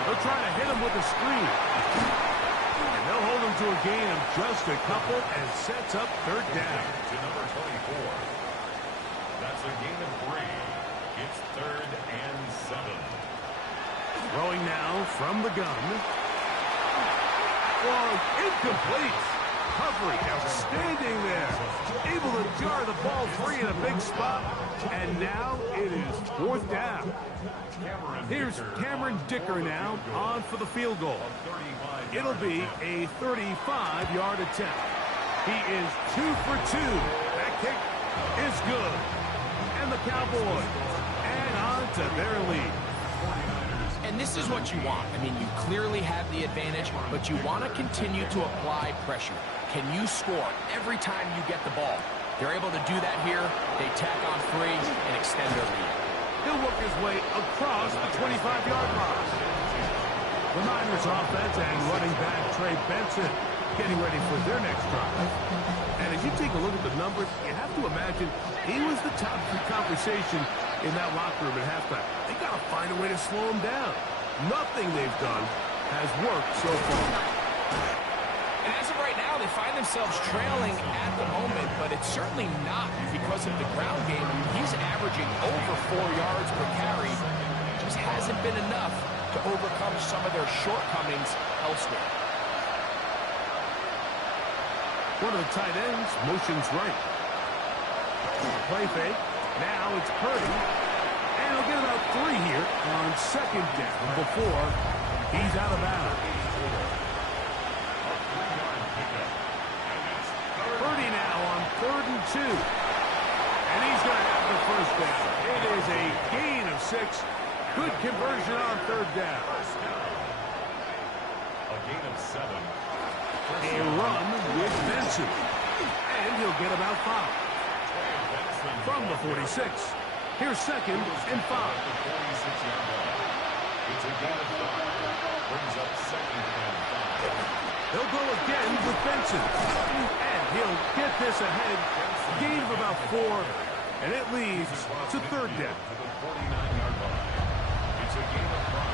They'll try to hit him with a screen. And they'll hold him to a gain of just a couple and sets up third down. To number 24. That's a gain of 3. It's third and 7. Throwing now from the gun. Well, incomplete. Coverage outstanding there. Able to jar the ball free in a big spot. And now it is fourth down. Here's Cameron Dicker now on for the field goal. It'll be a 35-yard attempt. He is 2 for 2. That kick is good. And the Cowboys add on to their lead. And this is what you want. I mean, you clearly have the advantage, but you want to continue to apply pressure. Can you score every time you get the ball? They're able to do that here. They tack on 3 and extend their lead. He'll work his way across the 25-yard line. The Niners offense and running back Trey Benson getting ready for their next drive. And as you take a look at the numbers, you have to imagine he was the top of the conversation in that locker room at halftime. They got to find a way to slow him down. Nothing they've done has worked so far. And as of right now, they find themselves themselves trailing at the moment, but it's certainly not because of the ground game. I mean, he's averaging over 4 yards per carry. Just hasn't been enough to overcome some of their shortcomings elsewhere. One of the tight ends motions right. Play fake. Now it's Purdy. And he'll get about 3 here on second down before he's out of bounds. Purdy now on 3rd and 2. And he's going to have the first down. It is a gain of 6. Good conversion on 3rd down. A gain of 7. A run with Benson. And he'll get about 5. From the 46. Here's 2nd and 5. It's a gain of 5. Brings up 2nd and 5. They'll go again with Benson. And he'll get this ahead. Gain of about 4. And it leads to 3rd down. To the 49-yard line. It's a gain of 5.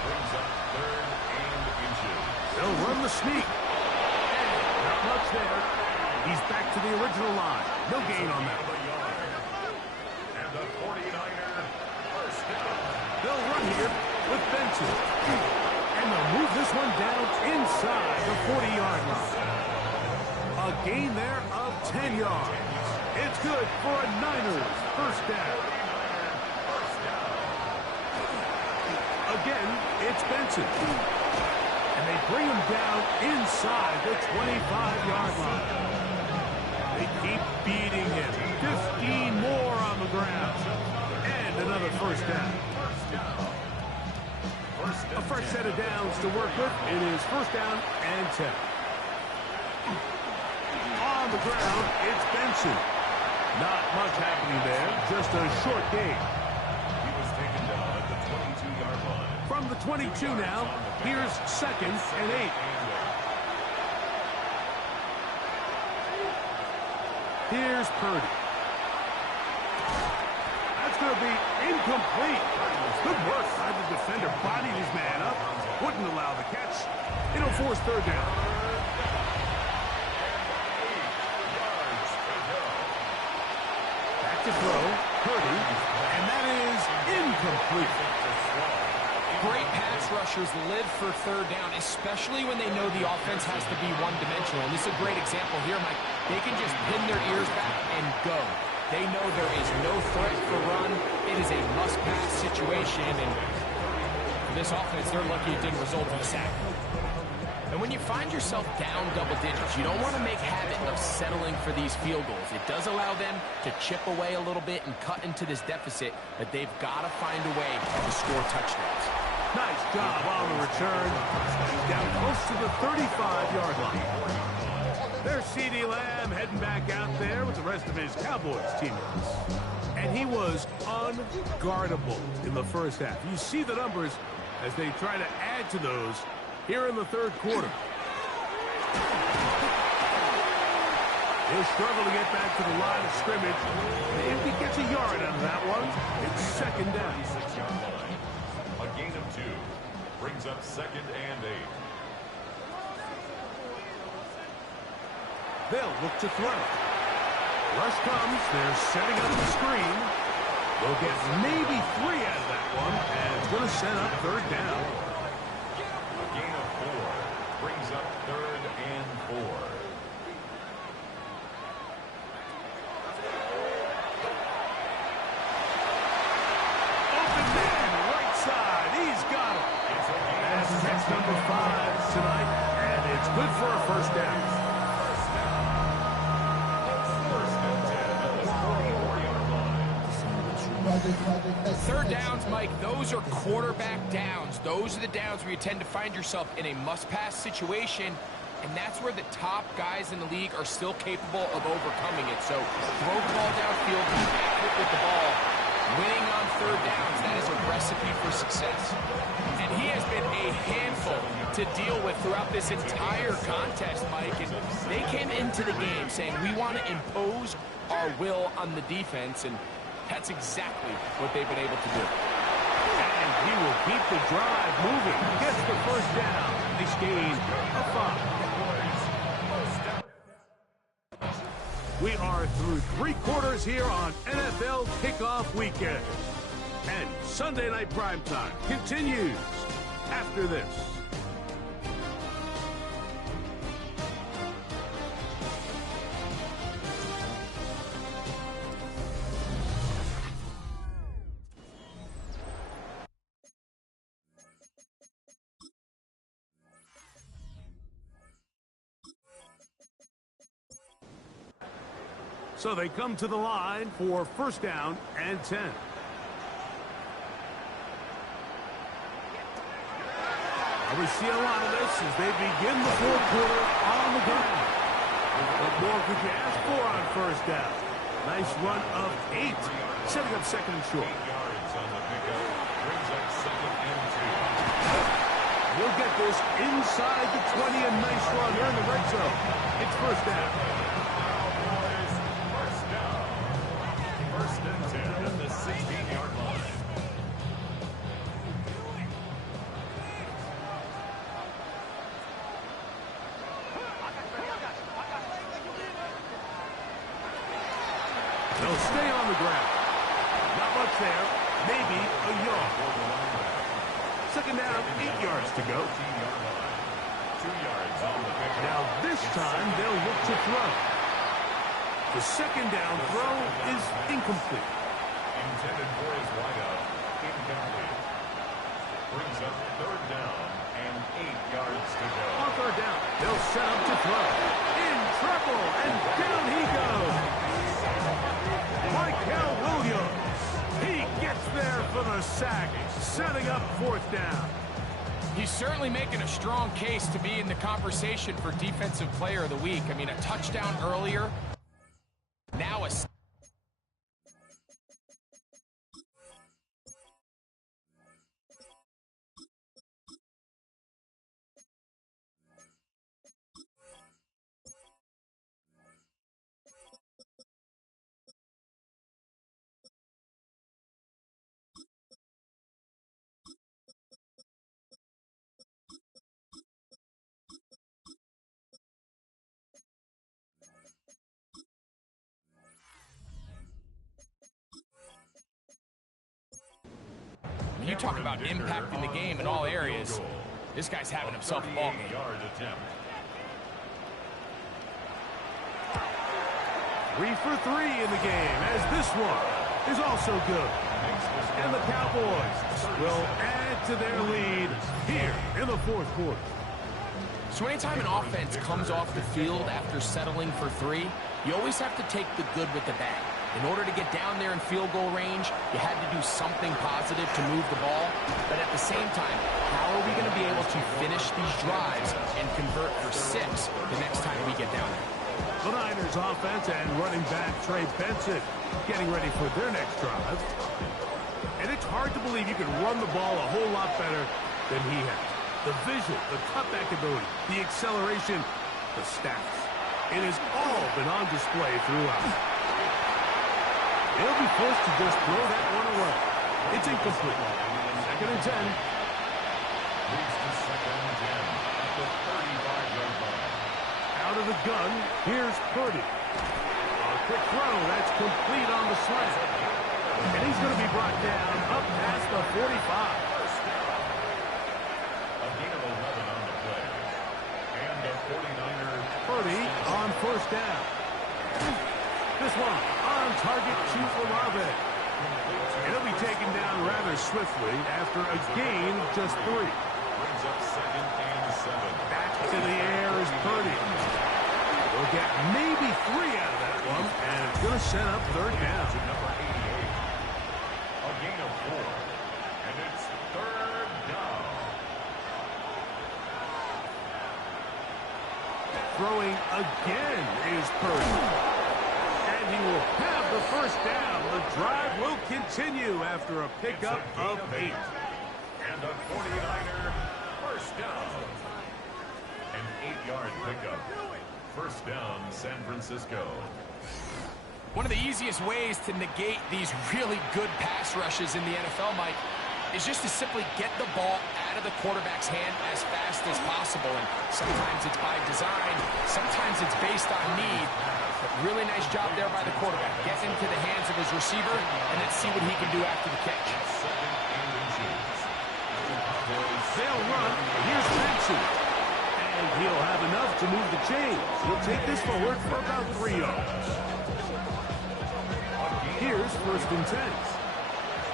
Brings up 3rd and inches. They'll run the sneak. And not much there. He's back to the original line. No gain on that. And the 49er first down. They'll run here with Benson. And they'll move this one down inside the 40-yard line. A gain there of 10 yards. It's good for a Niners first down. Again, it's Benson. And they bring him down inside the 25-yard line. They keep beating him. 15 more on the ground. And another first down. A fresh set of downs to work with. It is first down and 10. On the ground, it's Benson. Not much happening there. Just a short gain. He was taken down at the 22-yard line. From the 22 now, here's 2nd and 8. Here's Purdy. That's going to be incomplete. Good work by the defender. Bodied his man up. Wouldn't allow the catch. It'll force 3rd down. Back to throw. Purdy. And that is incomplete. Great pass rushers live for 3rd down, especially when they know the offense has to be one-dimensional. And this is a great example here, Mike. They can just pin their ears back and go. They know there is no threat for run. It is a must-pass situation, and for this offense, they're lucky it didn't result in a sack. And when you find yourself down double digits, you don't want to make habit of settling for these field goals. It does allow them to chip away a little bit and cut into this deficit, but they've got to find a way to score touchdowns. Nice job on the return. Down close to the 35-yard line. There's C.D. Lamb heading back out there with the rest of his Cowboys teammates. And he was unguardable in the first half. You see the numbers as they try to add to those here in the 3rd quarter. He'll struggle to get back to the line of scrimmage. Maybe he gets a yard out of that one. It's 2nd down. A gain of 2. Brings up 2nd and 8. They'll look to throw. Rush comes. They're setting up the screen. They'll get maybe 3 out of that one. And it's going to set up 3rd down. A gain of 4. Brings up 3rd and 4. Open man, right side. He's got it. That's number 5 tonight. And it's good for a first down. 3rd downs, Mike, those are quarterback downs. Those are the downs where you tend to find yourself in a must-pass situation, and that's where the top guys in the league are still capable of overcoming it. So throw the ball downfield, be accurate with the ball. Winning on 3rd downs, that is a recipe for success. And he has been a handful to deal with throughout this entire contest, Mike. And they came into the game saying, we want to impose our will on the defense, and that's exactly what they've been able to do. And he will keep the drive moving. Gets the first down. Nice gain of 5. We are through 3 quarters here on NFL Kickoff Weekend. And Sunday Night Primetime continues after this. So they come to the line for first down and 10. We see a lot of this as they begin the fourth quarter on the ground. What more could you ask for on first down? Nice run of 8, setting up second and short. 8 yards on the pickup, brings up second and 2. We'll get this inside the 20, and nice run. They're in the red zone. It's first down. Cowboys, first down. First and 10 at the 16-yard line. They'll stay on the ground. Not much there. Maybe a yard. Second down, 8 yards to go. 14-yard line. 2 yards on the pickup. Now this time they'll look to throw. The second down throw is incomplete. Intended for his wideout. Incomplete. Brings up third down and 8 yards to go. On third down, they'll set up to throw. In trouble, and down he goes. Michael Williams. He gets there for the sack, setting up fourth down. He's certainly making a strong case to be in the conversation for Defensive Player of the Week. I mean, a touchdown earlier. Now a... You talk about impacting the game in all areas. This guy's having himself a ball game. 38-yard attempt. 3 for 3 in the game, as this one is also good. And the Cowboys will add to their lead here in the fourth quarter. So anytime an offense comes off the field after settling for 3, you always have to take the good with the bad. In order to get down there in field goal range, you had to do something positive to move the ball. But at the same time, how are we going to be able to finish these drives and convert for 6 the next time we get down there? The Niners offense and running back Trey Benson getting ready for their next drive. And it's hard to believe you can run the ball a whole lot better than he has. The vision, the cutback ability, the acceleration, the stats. It has all been on display throughout. He'll be forced to just throw that one away. It's incomplete. Second and 10. Moves to second and 10 at the 35-yard line. Out of the gun, here's Purdy. A quick throw, that's complete on the slant. And he's going to be brought down up past the 45. A gain of 11 on the play. And a 49er. Purdy on first down. This one on target to Olave. He'll be taken down rather swiftly after a gain of just 3. Brings up second and 7. Back to the air is Purdy. We'll get maybe 3 out of that one, and it's going to set up third down. To number 88. A gain of 4. And it's third down. Throwing again is Purdy. And he will have the first down. The drive will continue after a pickup of 8. And a 49er first down. An 8-yard pickup. First down, San Francisco. One of the easiest ways to negate these really good pass rushes in the NFL, Mike, is just to simply get the ball out of the quarterback's hand as fast as possible. And sometimes it's by design, sometimes it's based on need. But really nice job there by the quarterback. Get into the hands of his receiver, and let's see what he can do after the catch. They'll run. Here's Benson. And he'll have enough to move the chains. He'll take this forward for about 3 yards. Here's 1st and 10.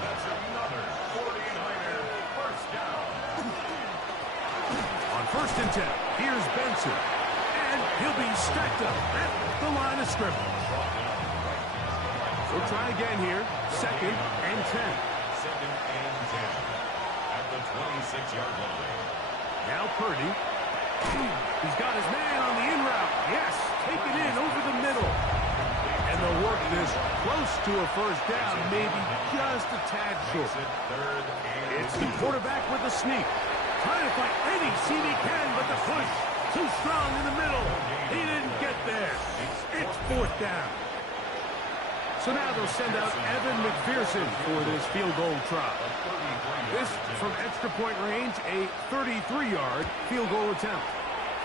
That's another 49er first down. On 1st and 10, here's Benson. And he'll be stacked up at the line of scrimmage. We'll try again here. 2nd and 10. 2nd and 10 at the 26-yard line. Now Purdy. He's got his man on the in route. Yes, take it in over the middle. And they'll work this close to a first down, maybe just a tad short. It's the quarterback with the sneak. Trying to find any seam he can, but the push too strong in the middle. He didn't get there. It's 4th down. So now they'll send out Evan McPherson for this field goal try. This from extra point range, a 33-yard field goal attempt.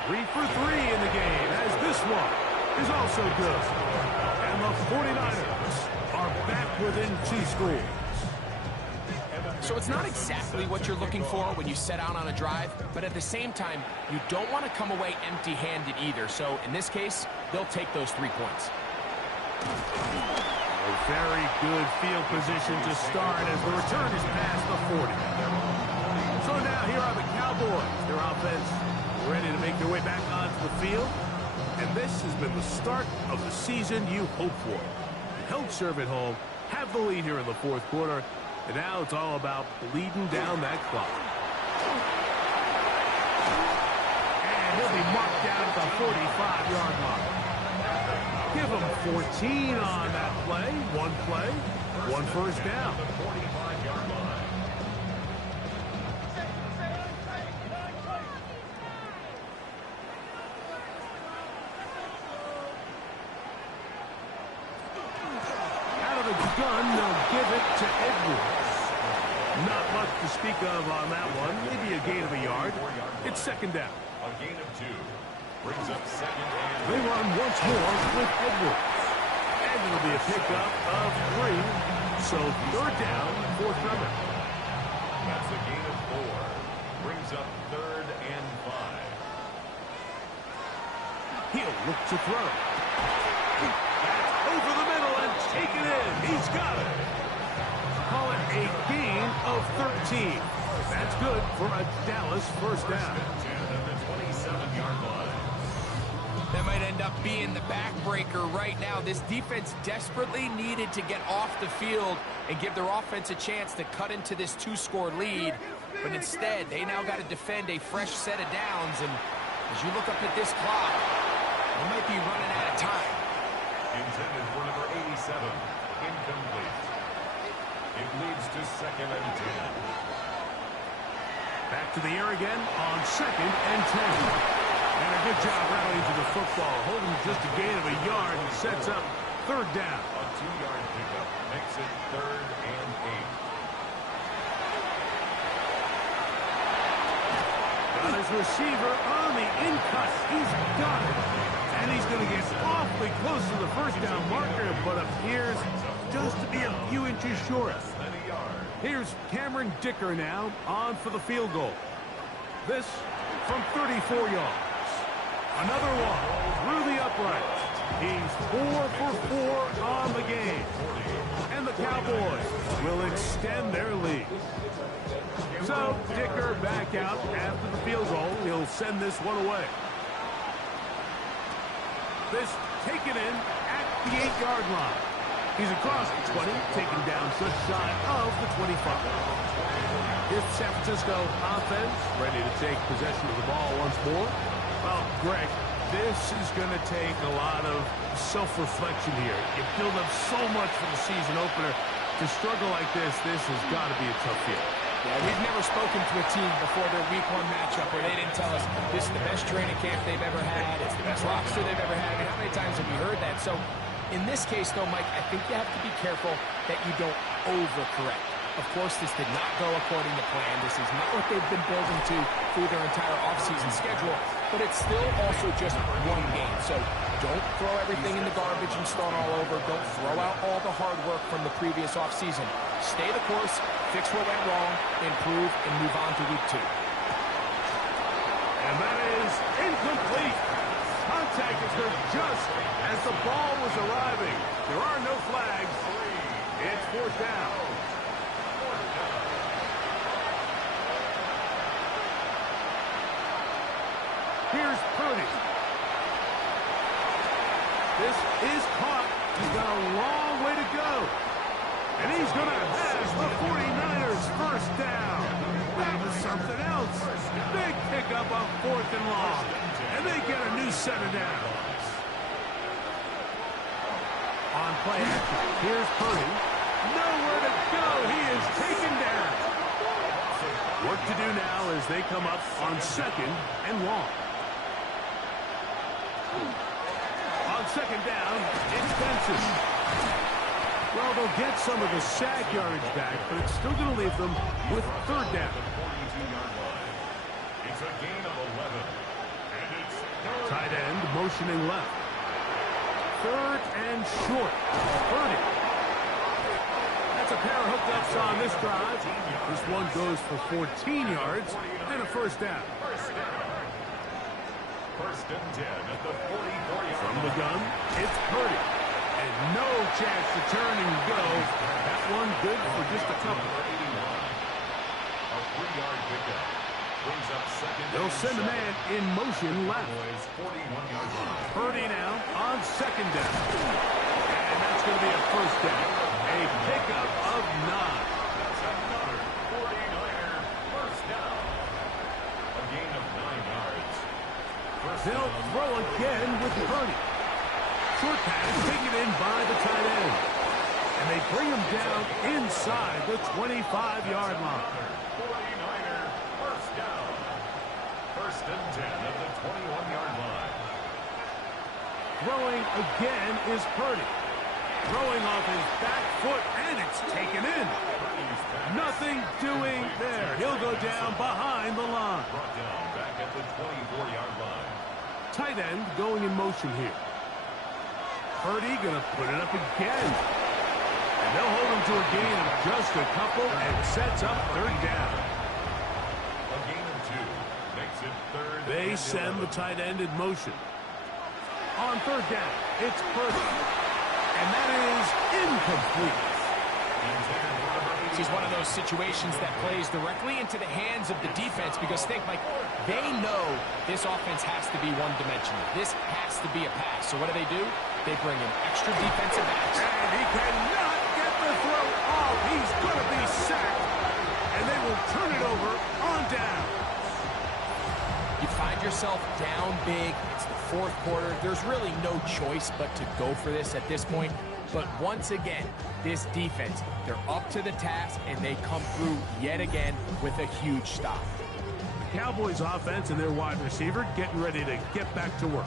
3 for 3 in the game, as this one is also good. And the 49ers are back within 2 scores. So it's not exactly what you're looking for when you set out on a drive, but at the same time, you don't want to come away empty-handed either. So in this case, they'll take those 3 points. A very good field position to start as the return is past the 40. So now here are the Cowboys. Their offense ready to make their way back onto the field. And this has been the start of the season you hope for. Held serve at home, have the lead here in the 4th quarter, and now it's all about bleeding down that clock. And he'll be marked down at the 45-yard line. Give him 14 on that play. 1 play, 1 first down. Out of the gun, they'll give it to Edwards. Not much to speak of on that one. Maybe a gain of a yard. It's 2nd down. A gain of 2. Brings up 2nd and... They run once more with Edwards. And it'll be a pickup of 3. So 3rd down, 4th number. That's a gain of 4. Brings up 3rd and 5. He'll look to throw. That's over the middle and take it in. He's got it. Call it a gain of 13. That's good for a Dallas first down. At the 27-yard line. That might end up being the backbreaker right now. This defense desperately needed to get off the field and give their offense a chance to cut into this 2-score lead. But instead, they now got to defend a fresh set of downs. And as you look up at this clock, they might be running out of time. Intended for number 87. Incomplete. It leads to 2nd and 10. Back to the air again on 2nd and 10. And a good job rallying to the football. Holding just a gain of a yard and sets up 3rd down. A 2-yard pickup makes it 3rd and 8. Got his receiver on the in-cut. He's got it. And he's going to get awfully close to the first down marker, but appears just to be a few inches short. Here's Cameron Dicker now on for the field goal. This from 34 yards. Another one through the uprights. He's 4 for 4 on the game. And the Cowboys will extend their lead. So Dicker back out after the field goal. He'll send this one away. This taken in at the 8-yard line. He's across the 20, taken down just shy of the 25. Here's the San Francisco offense, ready to take possession of the ball once more. Well, Greg, this is going to take a lot of self-reflection here. You build up so much for the season opener. To struggle like this has got to be a tough field. Yeah, we've never spoken to a team before their week 1 matchup where they didn't tell us this is the best training camp they've ever had, it's the best roster they've ever had. I mean, how many times have we heard that? So in this case, though, Mike, I think you have to be careful that you don't overcorrect. Of course, this did not go according to plan. This is not what they've been building to through their entire offseason schedule, but it's still also just one game. So don't throw everything in the garbage and start all over. Don't throw out all the hard work from the previous offseason. Stay the course, fix what went wrong, improve, and move on to week 2. And that is incomplete. Contact occurred just as the ball was arriving. There are no flags. It's 4th down. Here's Purdy. This is caught. He's got a long way to go. And he's going to have the 49ers first down. That was something else. Big pickup on 4th and long. And they get a new set of downs. On play action, here's Purdy. Nowhere to go. He is taken down. Work to do now as they come up on 2nd and long. On 2nd down, it's Benson. Well, they'll get some of the sack yardage back, but it's still going to leave them with 3rd down. It's a gain of 11. And it's Tight end motioning left. 3rd and short. Purdy. That's a pair of hookups on this drive. This one goes for 14 yards and a first down. First and 10 at the 44-yard From the gun, it's Purdy. And no chance to turn and go. That one good for just a couple. A 3-yard pickup. Brings up 2nd. They'll send a man in motion left. 41-yard line. Purdy now on 2nd down. And that's going to be a first down. A pickup of 9. That's another 49er first down. A gain of 9 yards. They'll throw again with Purdy. Short pass taken in by the tight end. And they bring him down inside the 25-yard line. 49er first down. First and 10 at the 21-yard line. Throwing again is Purdy. Throwing off his back foot, and it's taken in. Nothing doing there. He'll go down behind the line. Brought down back at the 24-yard line. Tight end going in motion here. Purdy going to put it up again. And they'll hold him to a gain of just a couple and sets up 3rd down. A gain of 2 makes it 3rd. They send the tight end in motion. On 3rd down, it's Purdy. And that is incomplete. This is one of those situations that plays directly into the hands of the defense because think, Mike, they know this offense has to be one-dimensional. This has to be a pass. So what do? They bring in extra defensive backs. And he cannot get the throw off. He's going to be sacked. And they will turn it over on down. You find yourself down big. It's the 4th quarter. There's really no choice but to go for this at this point. But once again, this defense, they're up to the task, and they come through yet again with a huge stop. The Cowboys offense and their wide receiver getting ready to get back to work.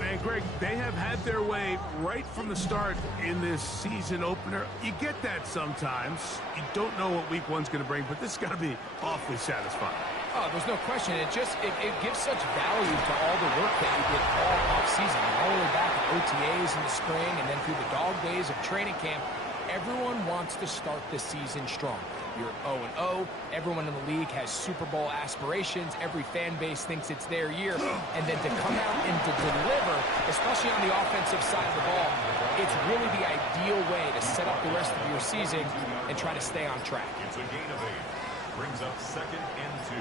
And Greg, they have had their way right from the start in this season opener. You get that sometimes. You don't know what week 1's going to bring, but this has got to be awfully satisfying. Oh, there's no question. It gives such value to all the work that you did all offseason. All the way back at OTAs in the spring and then through the dog days of training camp. Everyone wants to start the season strong. You're 0-0. Everyone in the league has Super Bowl aspirations. Every fan base thinks it's their year. And then to come out and to deliver, especially on the offensive side of the ball, it's really the ideal way to set up the rest of your season and try to stay on track. It's a gain of 8. Brings up 2nd and 2.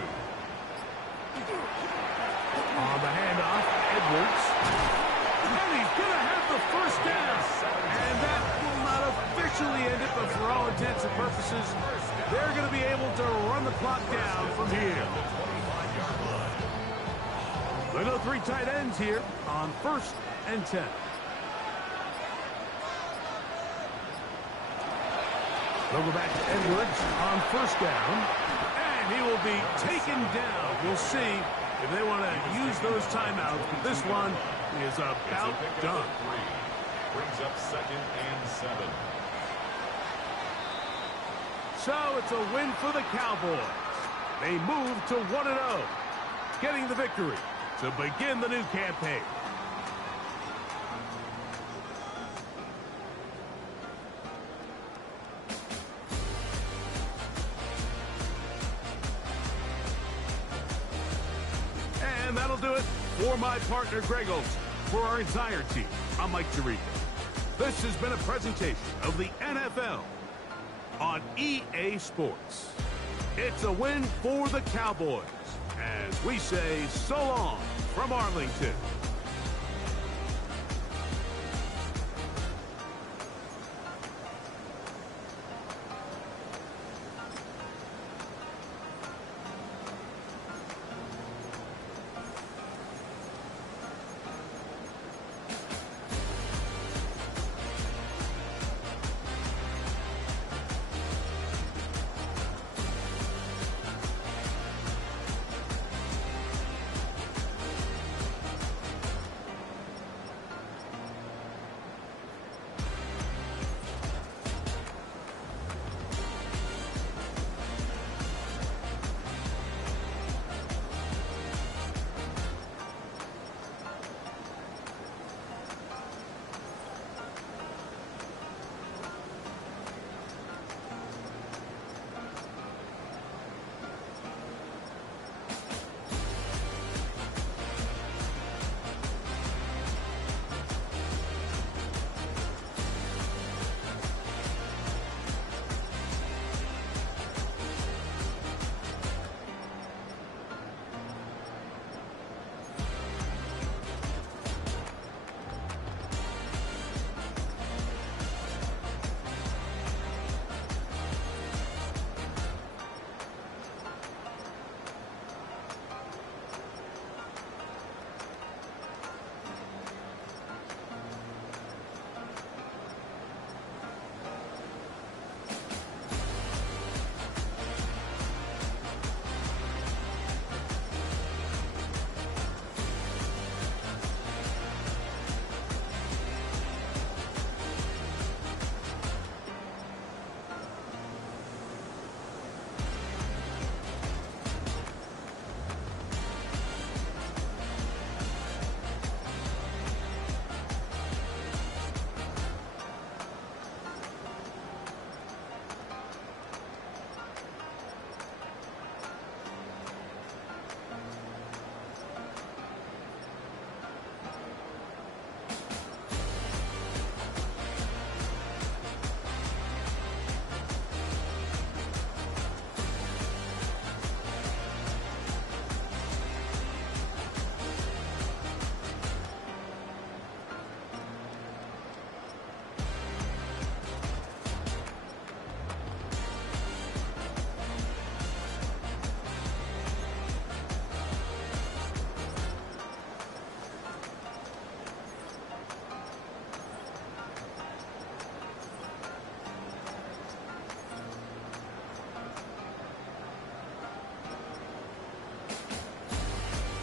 On the handoff, Edwards. And he's going to have the first down. And that will not officially end it, but for all intents and purposes, they're going to be able to run the clock down from here. They go 3 tight ends here on 1st and 10. They'll go back to Edwards on 1st down. And he will be taken down. We'll see if they want to use those timeouts, but this one is about done. Brings up 2nd and 7. So it's a win for the Cowboys. They move to 1-0, getting the victory to begin the new campaign. And that'll do it for my partner, Greg Olson. For our entire team, I'm Mike Tirico. This has been a presentation of the NFL on EA Sports. It's a win for the Cowboys, as we say so long from Arlington.